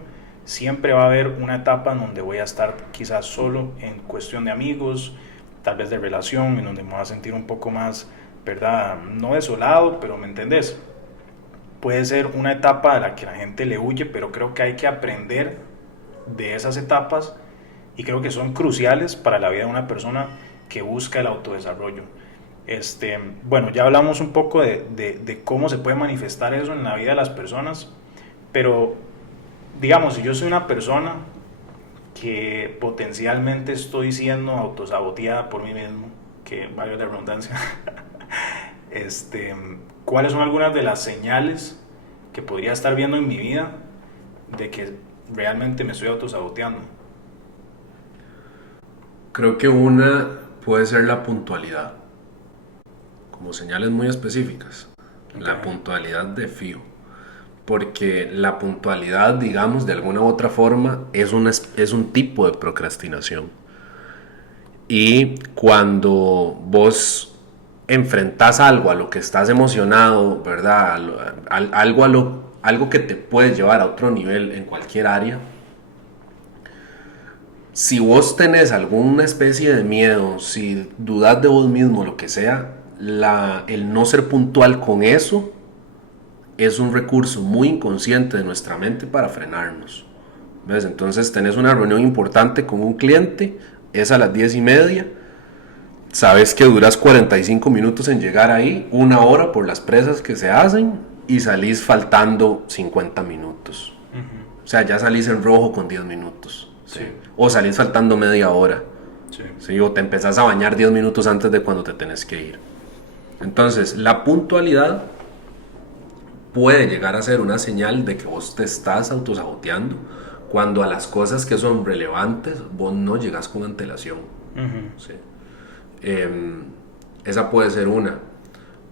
siempre va a haber una etapa en donde voy a estar quizás solo en cuestión de amigos, tal vez de relación, en donde me voy a sentir un poco más, ¿verdad? No desolado, pero ¿me entendés? Puede ser una etapa a la que la gente le huye, pero creo que hay que aprender de esas etapas y creo que son cruciales para la vida de una persona que busca el autodesarrollo. Bueno, ya hablamos un poco de cómo se puede manifestar eso en la vida de las personas, pero digamos, si yo soy una persona que potencialmente estoy siendo autosaboteada por mí mismo, que valga la redundancia, ¿cuáles son algunas de las señales que podría estar viendo en mi vida de que realmente me estoy autosaboteando? Creo que una puede ser la puntualidad, como señales muy específicas. Okay. La puntualidad de fijo. Porque la puntualidad, digamos, de alguna u otra forma, es un tipo de procrastinación. Y cuando vos enfrentás algo a lo que estás emocionado, ¿verdad? Algo que te puede llevar a otro nivel en cualquier área, si vos tenés alguna especie de miedo, si dudás de vos mismo, lo que sea, el no ser puntual con eso es un recurso muy inconsciente de nuestra mente para frenarnos. ¿Ves? Entonces tenés una reunión importante con un cliente, es a las 10:30, sabes que duras 45 minutos en llegar ahí, 1 hora por las presas que se hacen y salís faltando 50 minutos. O sea, ya salís en rojo con 10 minutos. ¿sí? O salís faltando media hora. Sí. ¿sí? O te empezás a bañar 10 minutos antes de cuando te tenés que ir. Entonces, la puntualidad puede llegar a ser una señal de que vos te estás autosaboteando cuando a las cosas que son relevantes vos no llegas con antelación. ¿sí? Esa puede ser una.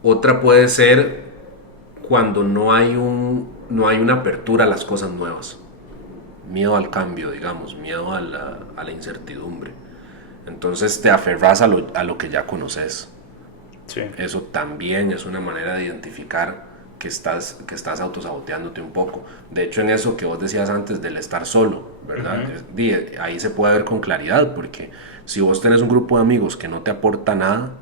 Otra puede ser cuando no hay una apertura a las cosas nuevas. Miedo al cambio, digamos, miedo a la incertidumbre. Entonces te aferras a lo que ya conoces. Sí. Eso también es una manera de identificar que estás autosaboteándote un poco. De hecho, en eso que vos decías antes del estar solo, ¿verdad? Ahí se puede ver con claridad, porque si vos tenés un grupo de amigos que no te aporta nada,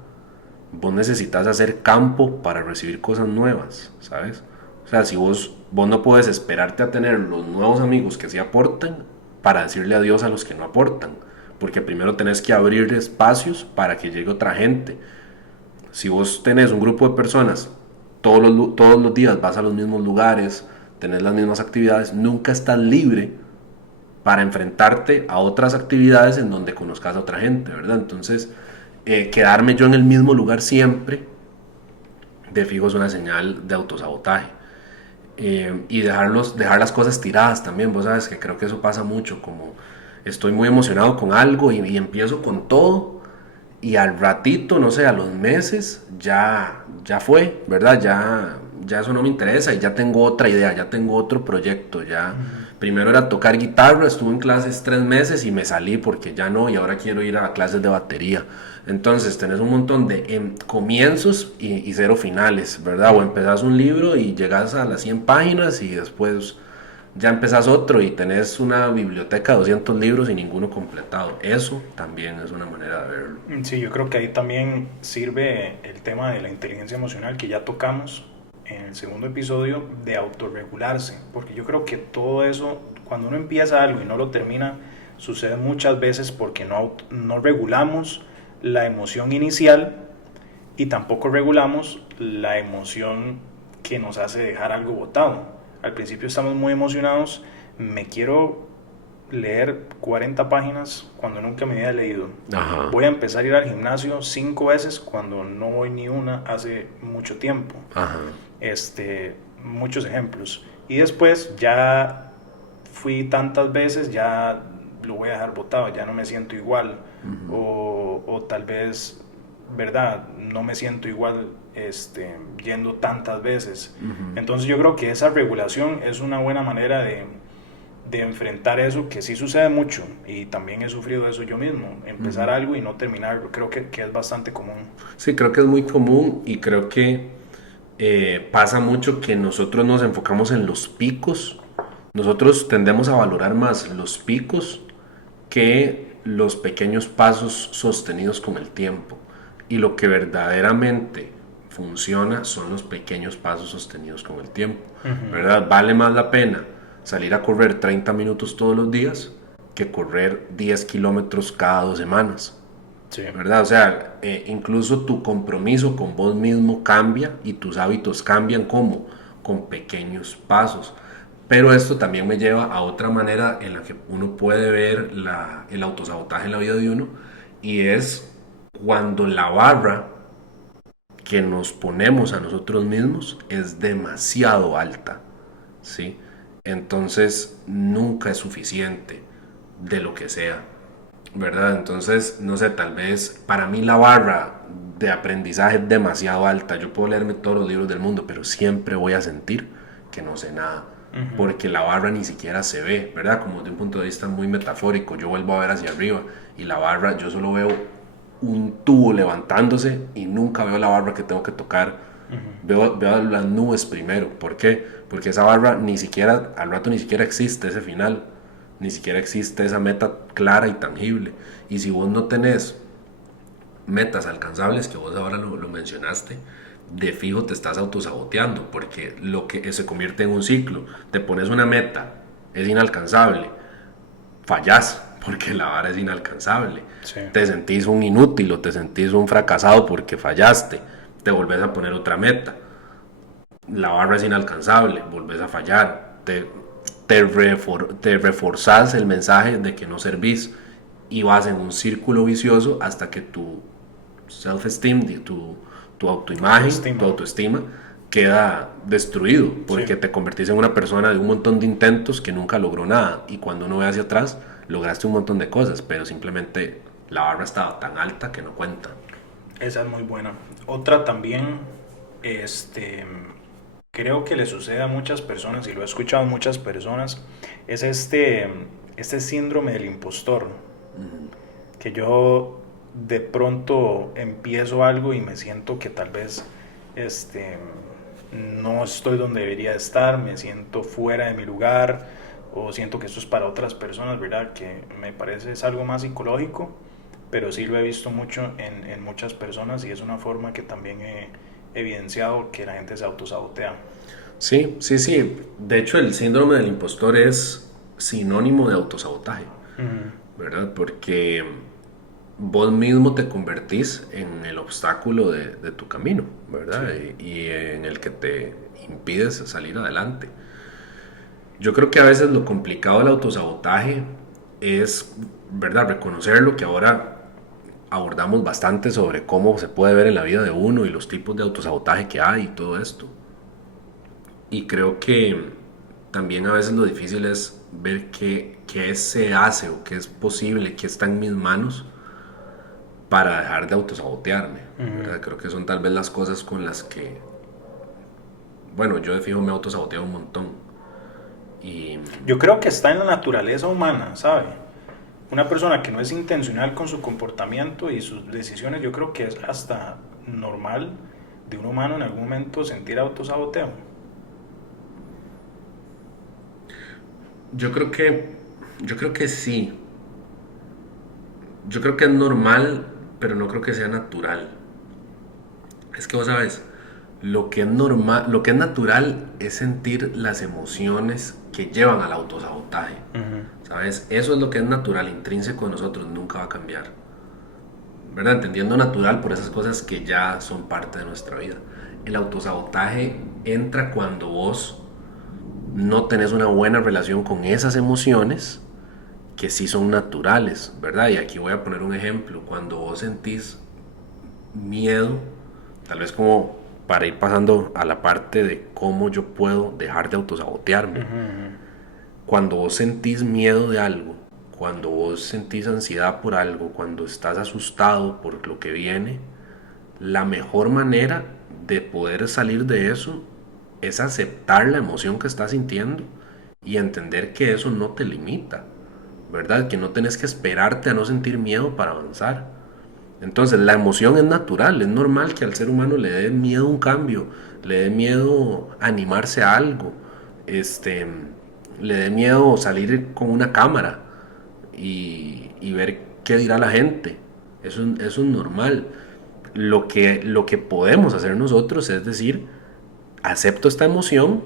vos necesitas hacer campo para recibir cosas nuevas, ¿sabes? O sea, si vos no puedes esperarte a tener los nuevos amigos que sí aportan para decirle adiós a los que no aportan, porque primero tenés que abrir espacios para que llegue otra gente. Si vos tenés un grupo de personas, todos los días vas a los mismos lugares, tenés las mismas actividades, nunca estás libre para enfrentarte a otras actividades en donde conozcas a otra gente, ¿verdad? Entonces, quedarme yo en el mismo lugar siempre, de fijo es una señal de autosabotaje. Y dejar las cosas tiradas también, vos sabes que creo que eso pasa mucho, como estoy muy emocionado con algo y empiezo con todo y al ratito, no sé, a los meses ya fue, ¿verdad? Ya eso no me interesa y ya tengo otra idea, ya tengo otro proyecto, ya primero era tocar guitarra, estuve en clases 3 meses y me salí porque ya no, y ahora quiero ir a clases de batería. Entonces tenés un montón de comienzos y cero finales, ¿verdad? O empezás un libro y llegas a las 100 páginas y después ya empezás otro y tenés una biblioteca de 200 libros y ninguno completado. Eso también es una manera de verlo. Sí, yo creo que ahí también sirve el tema de la inteligencia emocional que ya tocamos en el segundo episodio, de autorregularse, porque yo creo que todo eso, cuando uno empieza algo y no lo termina, sucede muchas veces porque no regulamos la emoción inicial y tampoco regulamos la emoción que nos hace dejar algo botado. Al principio estamos muy emocionados, me quiero leer 40 páginas cuando nunca me había leído. Ajá. Voy a empezar a ir al gimnasio 5 veces cuando no voy ni una hace mucho tiempo. Ajá. Muchos ejemplos. Y después ya fui tantas veces, ya lo voy a dejar botado, ya no me siento igual. O tal vez, ¿verdad? No me siento igual yendo tantas veces. Entonces yo creo que esa regulación es una buena manera de enfrentar eso, que sí sucede mucho y también he sufrido eso yo mismo, empezar algo y no terminarlo. Creo que es bastante común. Sí, creo que es muy común y creo que pasa mucho que nosotros nos enfocamos en los picos. Nosotros tendemos a valorar más los picos que los pequeños pasos sostenidos con el tiempo. Y lo que verdaderamente funciona son los pequeños pasos sostenidos con el tiempo. ¿Verdad? Vale más la pena salir a correr 30 minutos todos los días que correr 10 kilómetros cada 2 semanas. Sí. ¿Verdad? O sea, incluso tu compromiso con vos mismo cambia y tus hábitos cambian. ¿Cómo? Con pequeños pasos. Pero esto también me lleva a otra manera en la que uno puede ver el autosabotaje en la vida de uno, y es cuando la barra que nos ponemos a nosotros mismos es demasiado alta, ¿sí? Entonces nunca es suficiente de lo que sea, ¿verdad? Entonces, no sé, tal vez para mí la barra de aprendizaje es demasiado alta. Yo puedo leerme todos los libros del mundo, pero siempre voy a sentir que no sé nada, porque la barra ni siquiera se ve, ¿verdad? Como de un punto de vista muy metafórico, yo vuelvo a ver hacia arriba y la barra, yo solo veo un tubo levantándose y nunca veo la barra que tengo que tocar. Veo las nubes primero. ¿Por qué? Porque esa barra ni siquiera, al rato ni siquiera existe ese final, ni siquiera existe esa meta clara y tangible. Y si vos no tenés metas alcanzables, que vos ahora lo mencionaste, de fijo te estás autosaboteando, porque lo que se convierte en un ciclo. Te pones una meta, es inalcanzable, fallás porque la vara es inalcanzable. Sí. Te sentís un inútil o te sentís un fracasado porque fallaste, te volvés a poner otra meta, la barra es inalcanzable, volvés a fallar, te reforzás el mensaje de que no servís y vas en un círculo vicioso hasta que tu self-esteem, tu autoimagen, tu autoestima queda destruido, porque Sí. te convertís en una persona de un montón de intentos que nunca logró nada, y cuando uno ve hacia atrás lograste un montón de cosas, pero simplemente la barra estaba tan alta que no cuenta. Esa es muy buena. Otra también, creo que le sucede a muchas personas, y lo he escuchado a muchas personas, es este síndrome del impostor. Que yo de pronto empiezo algo y me siento que tal vez no estoy donde debería estar, me siento fuera de mi lugar, o siento que esto es para otras personas, ¿verdad? Que me parece es algo más psicológico, pero sí lo he visto mucho en muchas personas, y es una forma que también he evidenciado que la gente se autosabotea. Sí, sí, sí. De hecho, el síndrome del impostor es sinónimo de autosabotaje, ¿verdad? Porque vos mismo te convertís en el obstáculo de tu camino, ¿verdad? Sí. Y en el que te impides salir adelante. Yo creo que a veces lo complicado del autosabotaje es, ¿verdad?, reconocerlo, que ahora abordamos bastante sobre cómo se puede ver en la vida de uno y los tipos de autosabotaje que hay y todo esto. Y creo que también a veces lo difícil es ver qué se hace o qué es posible, qué está en mis manos para dejar de autosabotearme, ¿verdad? Creo que son tal vez las cosas con las que, bueno, yo de fijo me autosaboteo un montón. Y Yo creo que está en la naturaleza humana, ¿sabe? Una persona que no es intencional con su comportamiento y sus decisiones, yo creo que es hasta normal de un humano en algún momento sentir autosaboteo. yo creo que sí. Yo creo que es normal, pero no creo que sea natural. Es que vos sabes, lo que es normal, lo que es natural es sentir las emociones que llevan al autosabotaje. ¿Sabes? Eso es lo que es natural, intrínseco de nosotros, nunca va a cambiar. ¿Verdad? Entendiendo natural por esas cosas que ya son parte de nuestra vida. El autosabotaje entra cuando vos no tenés una buena relación con esas emociones que sí son naturales, ¿verdad? Y aquí voy a poner un ejemplo. Cuando vos sentís miedo, tal vez como para ir pasando a la parte de cómo yo puedo dejar de autosabotearme. Cuando vos sentís miedo de algo, cuando vos sentís ansiedad por algo, cuando estás asustado por lo que viene, la mejor manera de poder salir de eso es aceptar la emoción que estás sintiendo y entender que eso no te limita, ¿verdad? Que no tenés que esperarte a no sentir miedo para avanzar. Entonces la emoción es natural, es normal que al ser humano le dé miedo un cambio, le dé miedo animarse a algo, este, le dé miedo salir con una cámara y ver qué dirá la gente. Eso es normal. Lo que podemos hacer nosotros es decir, acepto esta emoción,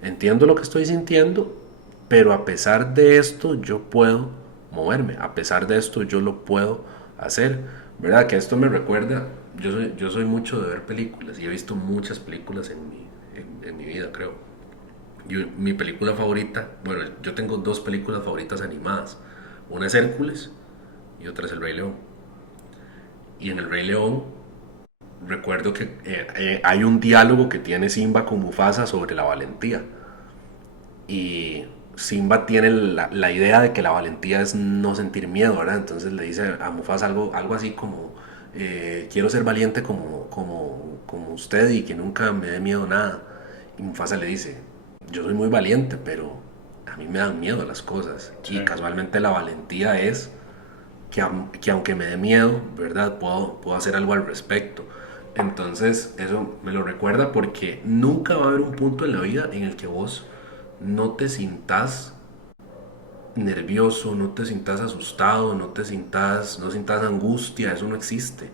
entiendo lo que estoy sintiendo, pero a pesar de esto yo puedo moverme, a pesar de esto yo lo puedo hacer, ¿verdad? Que esto me recuerda, yo soy mucho de ver películas y he visto muchas películas en mi vida, creo. Mi película favorita, bueno, yo tengo dos películas favoritas animadas, una es Hércules y otra es El Rey León. Y en El Rey León recuerdo que hay un diálogo que tiene Simba con Mufasa sobre la valentía. Y Simba tiene la idea de que la valentía es no sentir miedo, ¿verdad? Entonces le dice a Mufasa algo así como, quiero ser valiente como usted y que nunca me dé miedo nada. Y Mufasa le dice, yo soy muy valiente, pero a mí me dan miedo las cosas. Sí. Y casualmente la valentía es que aunque me dé miedo, ¿verdad? Puedo hacer algo al respecto. Entonces eso me lo recuerda porque nunca va a haber un punto en la vida en el que vos no te sintas nervioso, no te sintas asustado, no sintas angustia, eso no existe,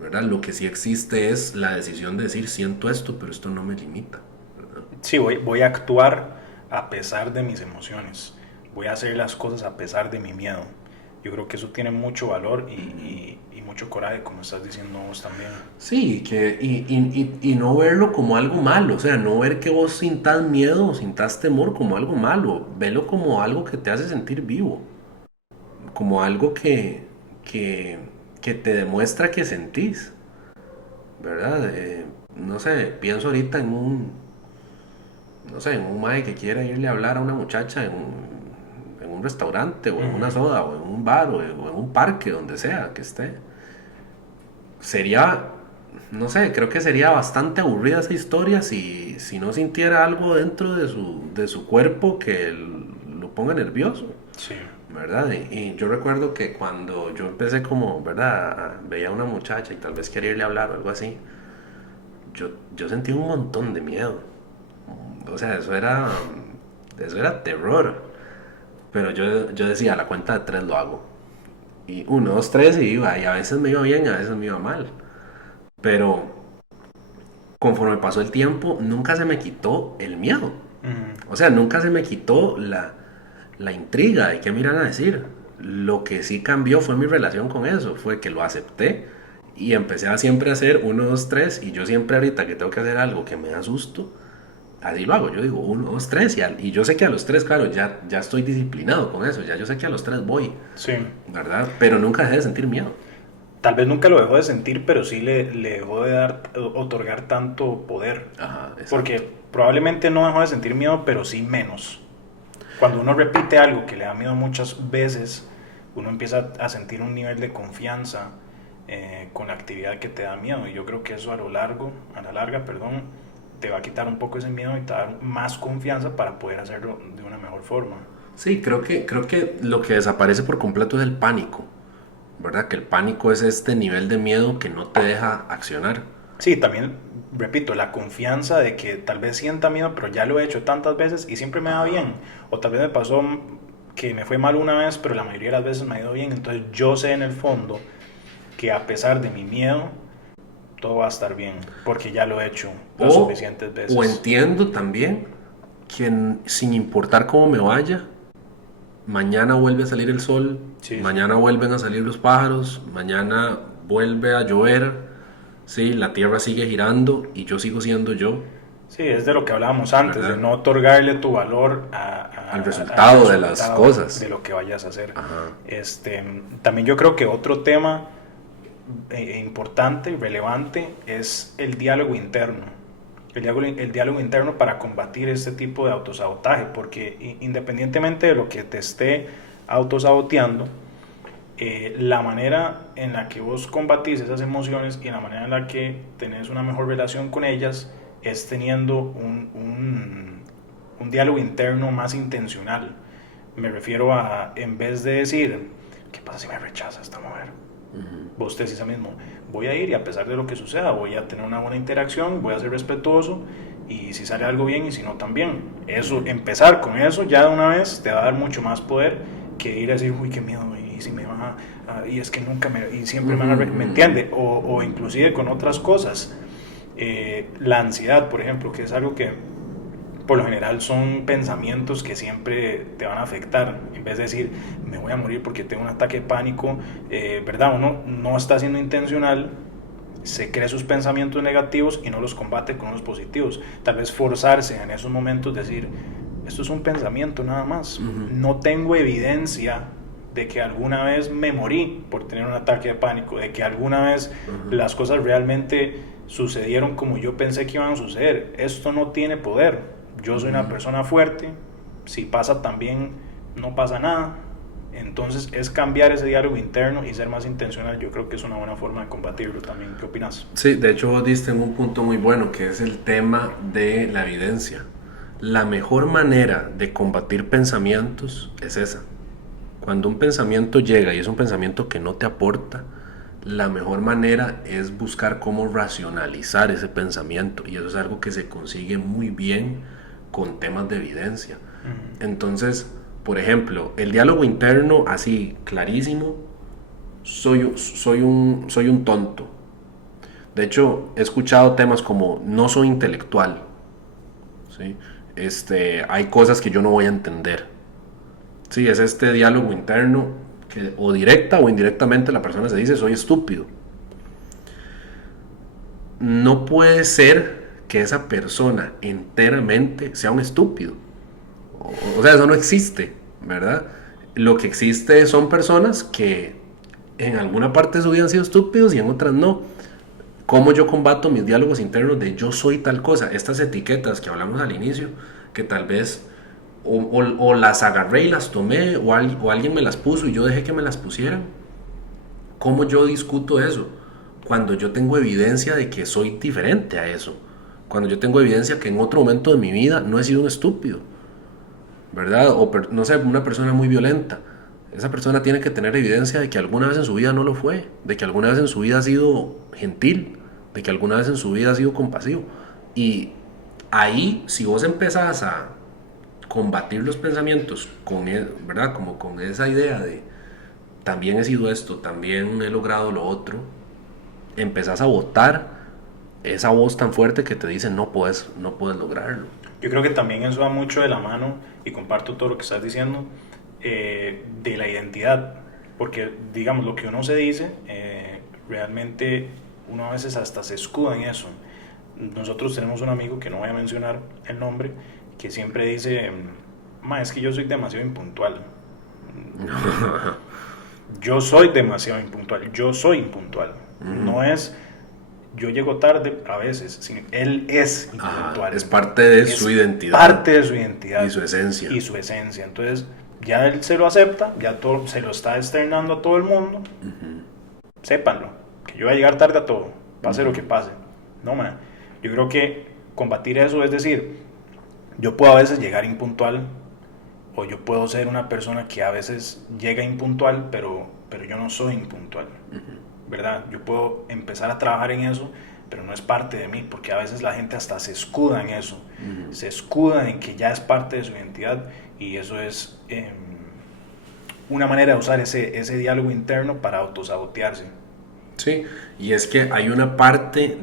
¿verdad? Lo que sí existe es la decisión de decir siento esto, pero esto no me limita, ¿verdad? Sí, voy a actuar a pesar de mis emociones, voy a hacer las cosas a pesar de mi miedo. Yo creo que eso tiene mucho valor y mucho coraje, como estás diciendo vos también. Sí, y no verlo como algo malo, o sea, no ver que vos sintas miedo o sintas temor como algo malo, velo como algo que te hace sentir vivo, como algo que te demuestra que sentís, ¿verdad? No sé, pienso ahorita no sé, en un mae que quiera irle a hablar a una muchacha en un restaurante o en una soda o en un bar o en un parque, donde sea que esté. Sería, no sé, creo que sería bastante aburrida esa historia si no sintiera algo dentro de su cuerpo que lo ponga nervioso. Sí. ¿Verdad? Y yo recuerdo que cuando yo empecé como, ¿verdad? Veía a una muchacha y tal vez quería irle a hablar o algo así, yo sentí un montón de miedo. O sea, eso era terror. Pero yo decía, a la cuenta de tres lo hago. Y uno, dos, tres y iba. Y a veces me iba bien, a veces me iba mal. Pero conforme pasó el tiempo, nunca se me quitó el miedo. O sea, nunca se me quitó la intriga de qué me irán a decir. Lo que sí cambió fue mi relación con eso. Fue que lo acepté y empecé a siempre hacer uno, dos, tres. Y yo siempre ahorita que tengo que hacer algo que me da susto, así lo hago. Yo digo uno, dos, tres. Y yo sé que a los tres, claro, ya estoy disciplinado con eso. Ya yo sé que a los tres voy. Sí. ¿Verdad? Pero nunca dejé de sentir miedo. tal vez nunca lo dejó de sentir, pero sí le dejó de otorgar tanto poder. Ajá, exacto. Porque probablemente no dejó de sentir miedo, pero sí menos. Cuando uno repite algo que le da miedo muchas veces, uno empieza a sentir un nivel de confianza con la actividad que te da miedo. Y yo creo que eso a la larga, te va a quitar un poco ese miedo y te va a dar más confianza para poder hacerlo de una mejor forma. Sí, creo que lo que desaparece por completo es el pánico, ¿verdad? Que el pánico es este nivel de miedo que no te deja accionar. Sí, también, repito, la confianza de que tal vez sienta miedo, pero ya lo he hecho tantas veces y siempre me da bien. O tal vez me pasó que me fue mal una vez, pero la mayoría de las veces me ha ido bien. Entonces yo sé en el fondo que a pesar de mi miedo, todo va a estar bien, porque ya lo he hecho las suficientes veces. O entiendo también que sin importar cómo me vaya, mañana vuelve a salir el sol, Sí, mañana vuelven a salir los pájaros, mañana vuelve a llover, sí, la tierra sigue girando y yo sigo siendo yo. sí, es de lo que hablábamos antes, ¿Verdad? de no otorgarle tu valor Al resultado de las resultado cosas. de lo que vayas a hacer. Ajá. También yo creo que otro tema importante y relevante es el diálogo interno. El diálogo interno para combatir este tipo de autosabotaje, porque independientemente de lo que te esté autosaboteando, la manera en la que vos combatís esas emociones y la manera en la que tenés una mejor relación con ellas es teniendo un diálogo interno más intencional. Me refiero a, en vez de decir, ¿qué pasa si me rechaza esta mujer? Vos te decís a mismo, voy a ir y a pesar de lo que suceda, voy a tener una buena interacción, voy a ser respetuoso y si sale algo bien y si no también. Eso, empezar con eso ya de una vez te va a dar mucho más poder que ir a decir, uy, qué miedo, y si me van y es que nunca y siempre me van a, ¿me entiende? O inclusive con otras cosas. La ansiedad, por ejemplo, que es algo que por lo general son pensamientos que siempre te van a afectar. En vez de decir, me voy a morir porque tengo un ataque de pánico, ¿verdad? Uno no está siendo intencional, se cree sus pensamientos negativos y no los combate con los positivos. Tal vez forzarse en esos momentos, decir, esto es un pensamiento nada más. No tengo evidencia de que alguna vez me morí por tener un ataque de pánico, de que alguna vez las cosas realmente sucedieron como yo pensé que iban a suceder. Esto no tiene poder. Yo soy una persona fuerte, si pasa también no pasa nada. Entonces es cambiar ese diálogo interno y ser más intencional. Yo creo que es una buena forma de combatirlo también. ¿Qué opinas? Sí, de hecho vos diste en un punto muy bueno que es el tema de la evidencia. La mejor manera de combatir pensamientos es esa. Cuando un pensamiento llega y es un pensamiento que no te aporta, la mejor manera es buscar cómo racionalizar ese pensamiento y eso es algo que se consigue muy bien con temas de evidencia. Entonces, por ejemplo, el diálogo interno así clarísimo, soy un tonto. De hecho, he escuchado temas como no soy intelectual, ¿sí? Hay cosas que yo no voy a entender. Sí, es este diálogo interno que o directa o indirectamente la persona se dice soy estúpido. No puede ser que esa persona enteramente sea un estúpido. O sea, eso no existe, ¿verdad? Lo que existe son personas que en alguna parte de su vida han sido estúpidos y en otras no. ¿Cómo yo combato mis diálogos internos de yo soy tal cosa? Estas etiquetas que hablamos al inicio, que tal vez o las agarré y las tomé o alguien me las puso y yo dejé que me las pusieran. ¿Cómo yo discuto eso? Cuando yo tengo evidencia de que soy diferente a eso. Cuando yo tengo evidencia que en otro momento de mi vida no he sido un estúpido, ¿verdad? O no sé, una persona muy violenta. Esa persona tiene que tener evidencia de que alguna vez en su vida no lo fue, de que alguna vez en su vida ha sido gentil, de que alguna vez en su vida ha sido compasivo. Y ahí, si vos empezás a combatir los pensamientos con, ¿verdad? Como con esa idea de también he sido esto, también he logrado lo otro, empezás a votar esa voz tan fuerte que te dice no puedes lograrlo. Yo creo que también eso va mucho de la mano, y comparto todo lo que estás diciendo, de la identidad. Porque, digamos, lo que uno se dice, realmente uno a veces hasta se escuda en eso. Nosotros tenemos un amigo, que no voy a mencionar el nombre, que siempre dice, es que yo soy demasiado impuntual. Yo soy demasiado impuntual, yo soy impuntual. No es yo llego tarde a veces, sino él es impuntual. Es parte de su identidad. Parte de su identidad. Y su esencia. Y su esencia. Entonces, ya él se lo acepta, ya todo, se lo está externando a todo el mundo. Sépanlo, que yo voy a llegar tarde a todo, pase lo que pase. No, man. Yo creo que combatir eso es decir, yo puedo a veces llegar impuntual, o yo puedo ser una persona que a veces llega impuntual, pero yo no soy impuntual, ¿verdad? Yo puedo empezar a trabajar en eso, pero no es parte de mí, porque a veces la gente hasta se escuda en eso, se escuda en que ya es parte de su identidad, y eso es una manera de usar ese diálogo interno para autosabotearse. Sí, y es que hay una parte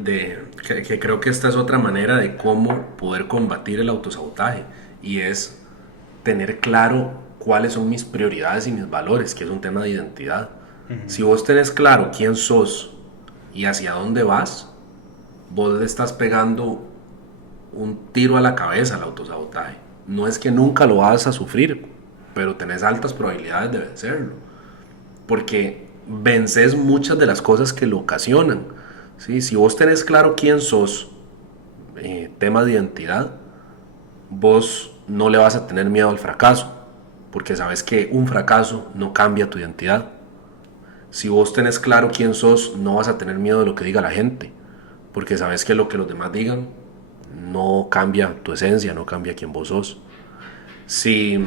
que creo que esta es otra manera de cómo poder combatir el autosabotaje, y es tener claro cuáles son mis prioridades y mis valores, que es un tema de identidad. Si vos tenés claro quién sos y hacia dónde vas, vos le estás pegando un tiro a la cabeza al autosabotaje. No es que nunca lo vas a sufrir, pero tenés altas probabilidades de vencerlo, porque vences muchas de las cosas que lo ocasionan, ¿sí? Si vos tenés claro quién sos, tema de identidad, vos no le vas a tener miedo al fracaso, porque sabes que un fracaso no cambia tu identidad. Si vos tenés claro quién sos, no vas a tener miedo de lo que diga la gente, porque sabes que lo que los demás digan no cambia tu esencia, no cambia quién vos sos. Si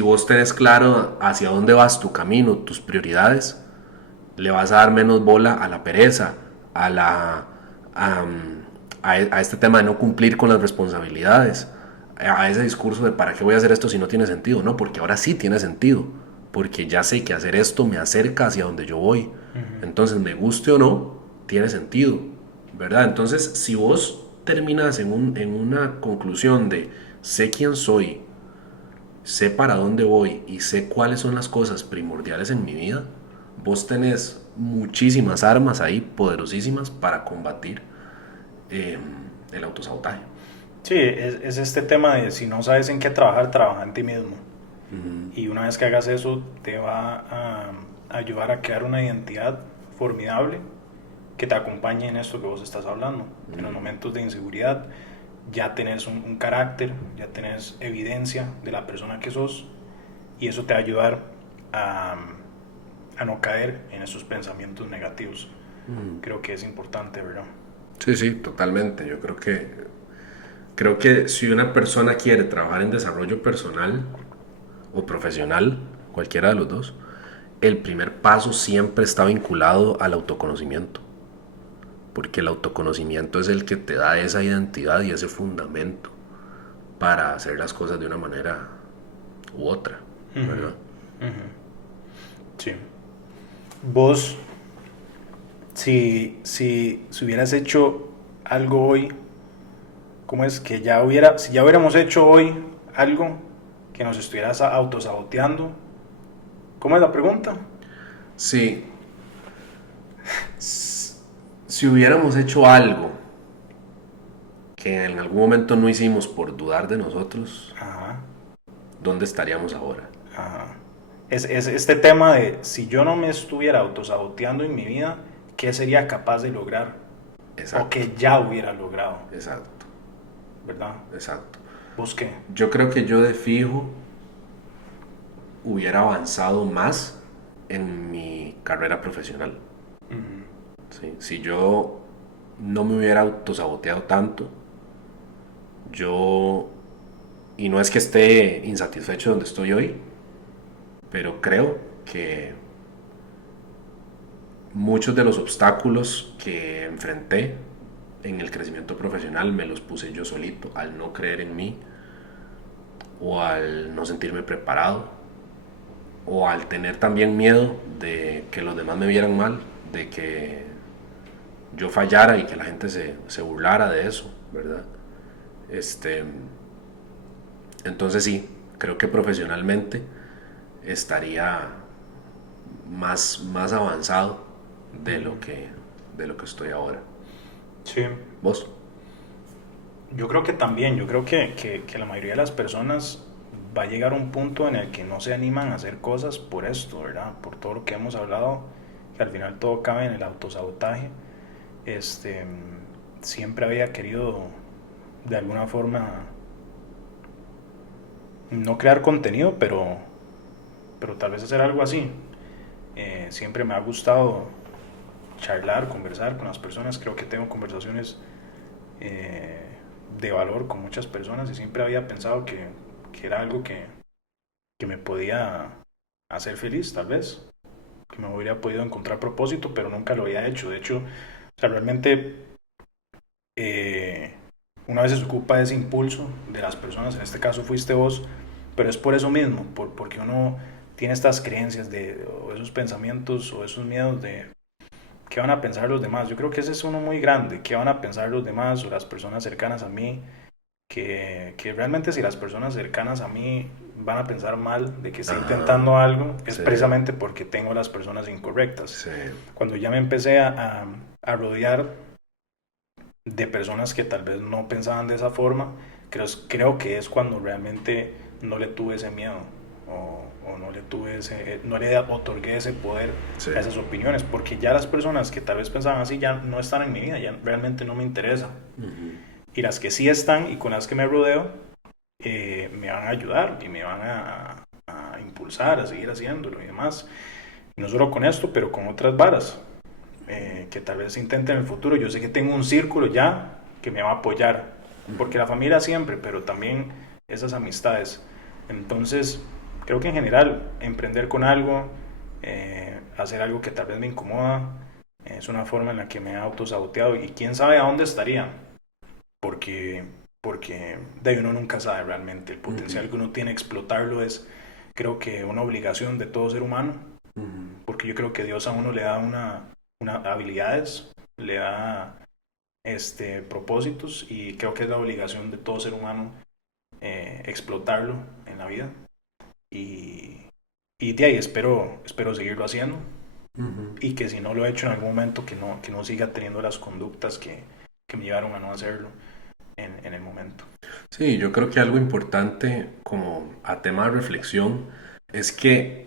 vos tenés claro hacia dónde vas, tu camino, tus prioridades, le vas a dar menos bola a la pereza, a este tema de no cumplir con las responsabilidades, a ese discurso de ¿para qué voy a hacer esto si no tiene sentido? No, porque ahora sí tiene sentido, porque ya sé que hacer esto me acerca hacia donde yo voy. Entonces, me guste o no, tiene sentido, ¿verdad? Entonces, si vos terminas en una conclusión de sé quién soy, sé para dónde voy y sé cuáles son las cosas primordiales en mi vida, vos tenés muchísimas armas ahí, poderosísimas, para combatir el autosabotaje. Sí, es este tema de si no sabes en qué trabajar, trabaja en ti mismo. Y una vez que hagas eso, te va a ayudar a crear una identidad formidable que te acompañe en esto que vos estás hablando. En los momentos de inseguridad, ya tenés un carácter, ya tenés evidencia de la persona que sos, y eso te va a ayudar a no caer en esos pensamientos negativos. Creo que es importante, ¿verdad? Sí, totalmente. Yo creo que si una persona quiere trabajar en desarrollo personal o profesional, cualquiera de los dos, el primer paso siempre está vinculado al autoconocimiento, porque el autoconocimiento es el que te da esa identidad y ese fundamento para hacer las cosas de una manera u otra, ¿verdad? Sí. Vos, si hubieras hecho algo hoy, ¿cómo es que si ya hubiéramos hecho hoy algo que nos estuvieras autosaboteando? ¿Cómo es la pregunta? Sí. Si hubiéramos hecho algo que en algún momento no hicimos por dudar de nosotros, Ajá. ¿dónde estaríamos ahora? Ajá. Es este tema de si yo no me estuviera autosaboteando en mi vida, ¿qué sería capaz de lograr? Exacto. O que ya hubiera logrado. Exacto. ¿Verdad? Exacto. ¿Vos qué? Yo creo que yo de fijo hubiera avanzado más en mi carrera profesional. ¿Sí? Si yo no me hubiera autosaboteado tanto, y no es que esté insatisfecho donde estoy hoy, pero creo que muchos de los obstáculos que enfrenté en el crecimiento profesional me los puse yo solito, al no creer en mí, o al no sentirme preparado, o al tener también miedo de que los demás me vieran mal, de que yo fallara y que la gente se burlara de eso, ¿verdad? Entonces sí, creo que profesionalmente estaría más avanzado de lo que estoy ahora. Sí. ¿Vos? Yo creo que también, yo creo que la mayoría de las personas va a llegar un punto en el que no se animan a hacer cosas por esto, ¿verdad? Por todo lo que hemos hablado, que al final todo cabe en el autosabotaje. Este, siempre había querido de alguna forma no crear contenido, pero tal vez hacer algo así. Siempre me ha gustado charlar, conversar con las personas. Creo que tengo conversaciones eh, de valor con muchas personas y siempre había pensado que era algo que me podía hacer feliz, tal vez, que me hubiera podido encontrar propósito, pero nunca lo había hecho. De hecho, o sea, realmente eh, una vez se ocupa ese impulso de las personas, en este caso fuiste vos, pero es por eso mismo, porque uno tiene estas creencias o esos pensamientos o esos miedos de qué van a pensar los demás. Yo creo que ese es uno muy grande, qué van a pensar los demás o las personas cercanas a mí, que realmente si las personas cercanas a mí van a pensar mal de que esté Ajá, intentando algo, es sí, precisamente porque tengo las personas incorrectas. sí. Cuando ya me empecé a rodear de personas que tal vez no pensaban de esa forma, creo que es cuando realmente no le tuve ese miedo o no le tuve no le otorgué ese poder Sí. a esas opiniones, porque ya las personas que tal vez pensaban así ya no están en mi vida, ya realmente no me interesa. Ujú. Y las que sí están y con las que me rodeo, me van a ayudar y me van a impulsar a seguir haciéndolo y demás. Y no solo con esto, pero con otras varas que tal vez intente en el futuro. Yo sé que tengo un círculo ya que me va a apoyar, porque la familia siempre, pero también esas amistades. Entonces, creo que en general, emprender con algo, hacer algo que tal vez me incomoda, es una forma en la que me he autosaboteado y quién sabe a dónde estaría, porque, porque de ahí uno nunca sabe realmente. El potencial Ujú. que uno tiene, explotarlo es, creo que, una obligación de todo ser humano, Ujú. porque yo creo que Dios a uno le da una habilidades, le da propósitos y creo que es la obligación de todo ser humano explotarlo en la vida y, y de ahí espero seguirlo haciendo Ujú. y que si no lo he hecho en algún momento que no siga teniendo las conductas que me llevaron a no hacerlo en el momento. Sí, yo creo que algo importante como a tema de reflexión es que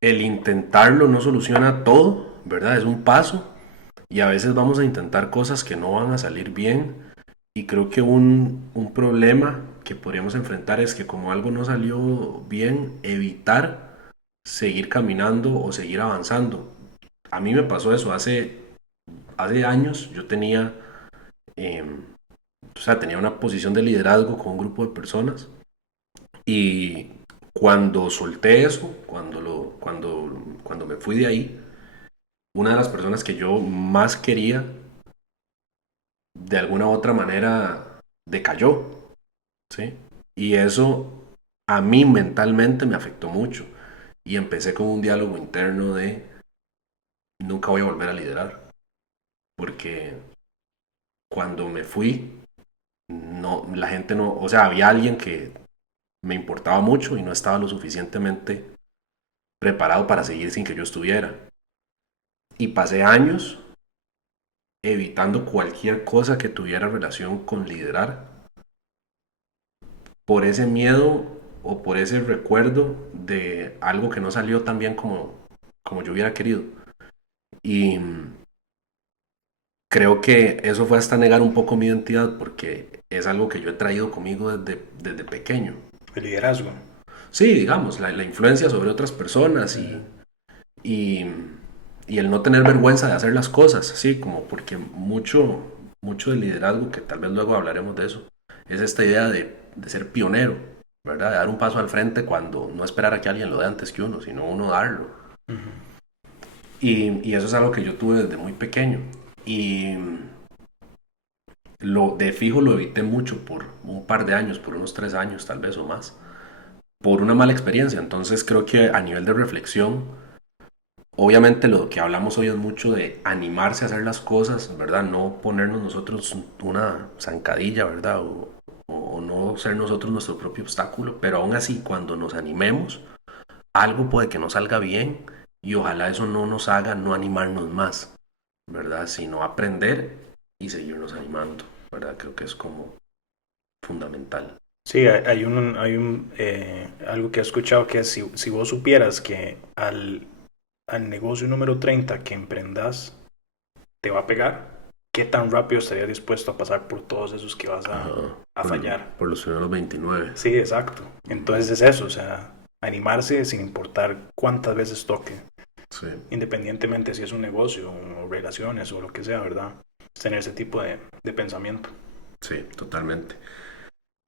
el intentarlo no soluciona todo, ¿verdad? Es un paso y a veces vamos a intentar cosas que no van a salir bien y creo que un problema que podríamos enfrentar es que como algo no salió bien, evitar seguir caminando o seguir avanzando. A mí me pasó eso hace años, yo tenía, eh, o sea, tenía una posición de liderazgo con un grupo de personas y cuando solté eso, cuando me fui de ahí, una de las personas que yo más quería, de alguna u otra manera, decayó, ¿sí? Y eso a mí mentalmente me afectó mucho. Y empecé con un diálogo interno de nunca voy a volver a liderar. Porque cuando me fui, no, la gente no, o sea, había alguien que me importaba mucho y no estaba lo suficientemente preparado para seguir sin que yo estuviera. Y pasé años evitando cualquier cosa que tuviera relación con liderar por ese miedo o por ese recuerdo de algo que no salió tan bien como yo hubiera querido. Y creo que eso fue hasta negar un poco mi identidad porque es algo que yo he traído conmigo desde pequeño. El liderazgo. Sí, digamos, la influencia sobre otras personas y, y el no tener vergüenza de hacer las cosas, así como porque mucho del liderazgo, que tal vez luego hablaremos de eso, es esta idea de ser pionero, ¿verdad? De dar un paso al frente cuando no esperar a que alguien lo dé antes que uno, sino uno darlo. Uh -huh. Y eso es algo que yo tuve desde muy pequeño. Y lo de fijo lo evité mucho por un par de años, por unos 3 años tal vez o más, por una mala experiencia. Entonces creo que a nivel de reflexión, obviamente lo que hablamos hoy es mucho de animarse a hacer las cosas, ¿verdad? No ponernos nosotros una zancadilla, ¿verdad? O no ser nosotros nuestro propio obstáculo, pero aún así cuando nos animemos, algo puede que no salga bien y ojalá eso no nos haga no animarnos más, ¿verdad? Sino aprender y seguirnos animando, ¿verdad? Creo que es como fundamental. Sí, algo que he escuchado que es si vos supieras que al negocio número 30 que emprendas te va a pegar, ¿qué tan rápido estarías dispuesto a pasar por todos esos que vas Ajá, a fallar? por los primeros 29. Sí, exacto. Entonces es eso, o sea, animarse sin importar cuántas veces toque, Sí, independientemente si es un negocio o relaciones o lo que sea, ¿verdad? Es tener ese tipo de pensamiento. sí, totalmente.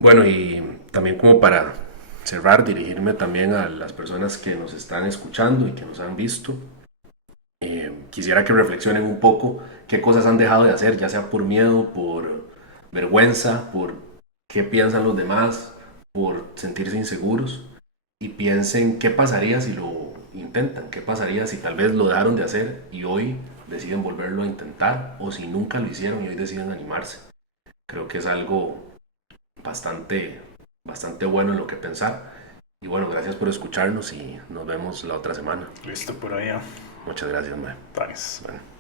Bueno, y también como para cerrar, dirigirme también a las personas que nos están escuchando y que nos han visto. Quisiera que reflexionen un poco qué cosas han dejado de hacer, ya sea por miedo, por vergüenza, por qué piensan los demás, por sentirse inseguros, y piensen qué pasaría si lo intentan, qué pasaría si tal vez lo dejaron de hacer y hoy deciden volverlo a intentar, o si nunca lo hicieron y hoy deciden animarse. Creo que es algo bastante, bastante bueno en lo que pensar. Y bueno, gracias por escucharnos y nos vemos la otra semana. Listo por allá. Muchas gracias, man. Thanks. Bueno.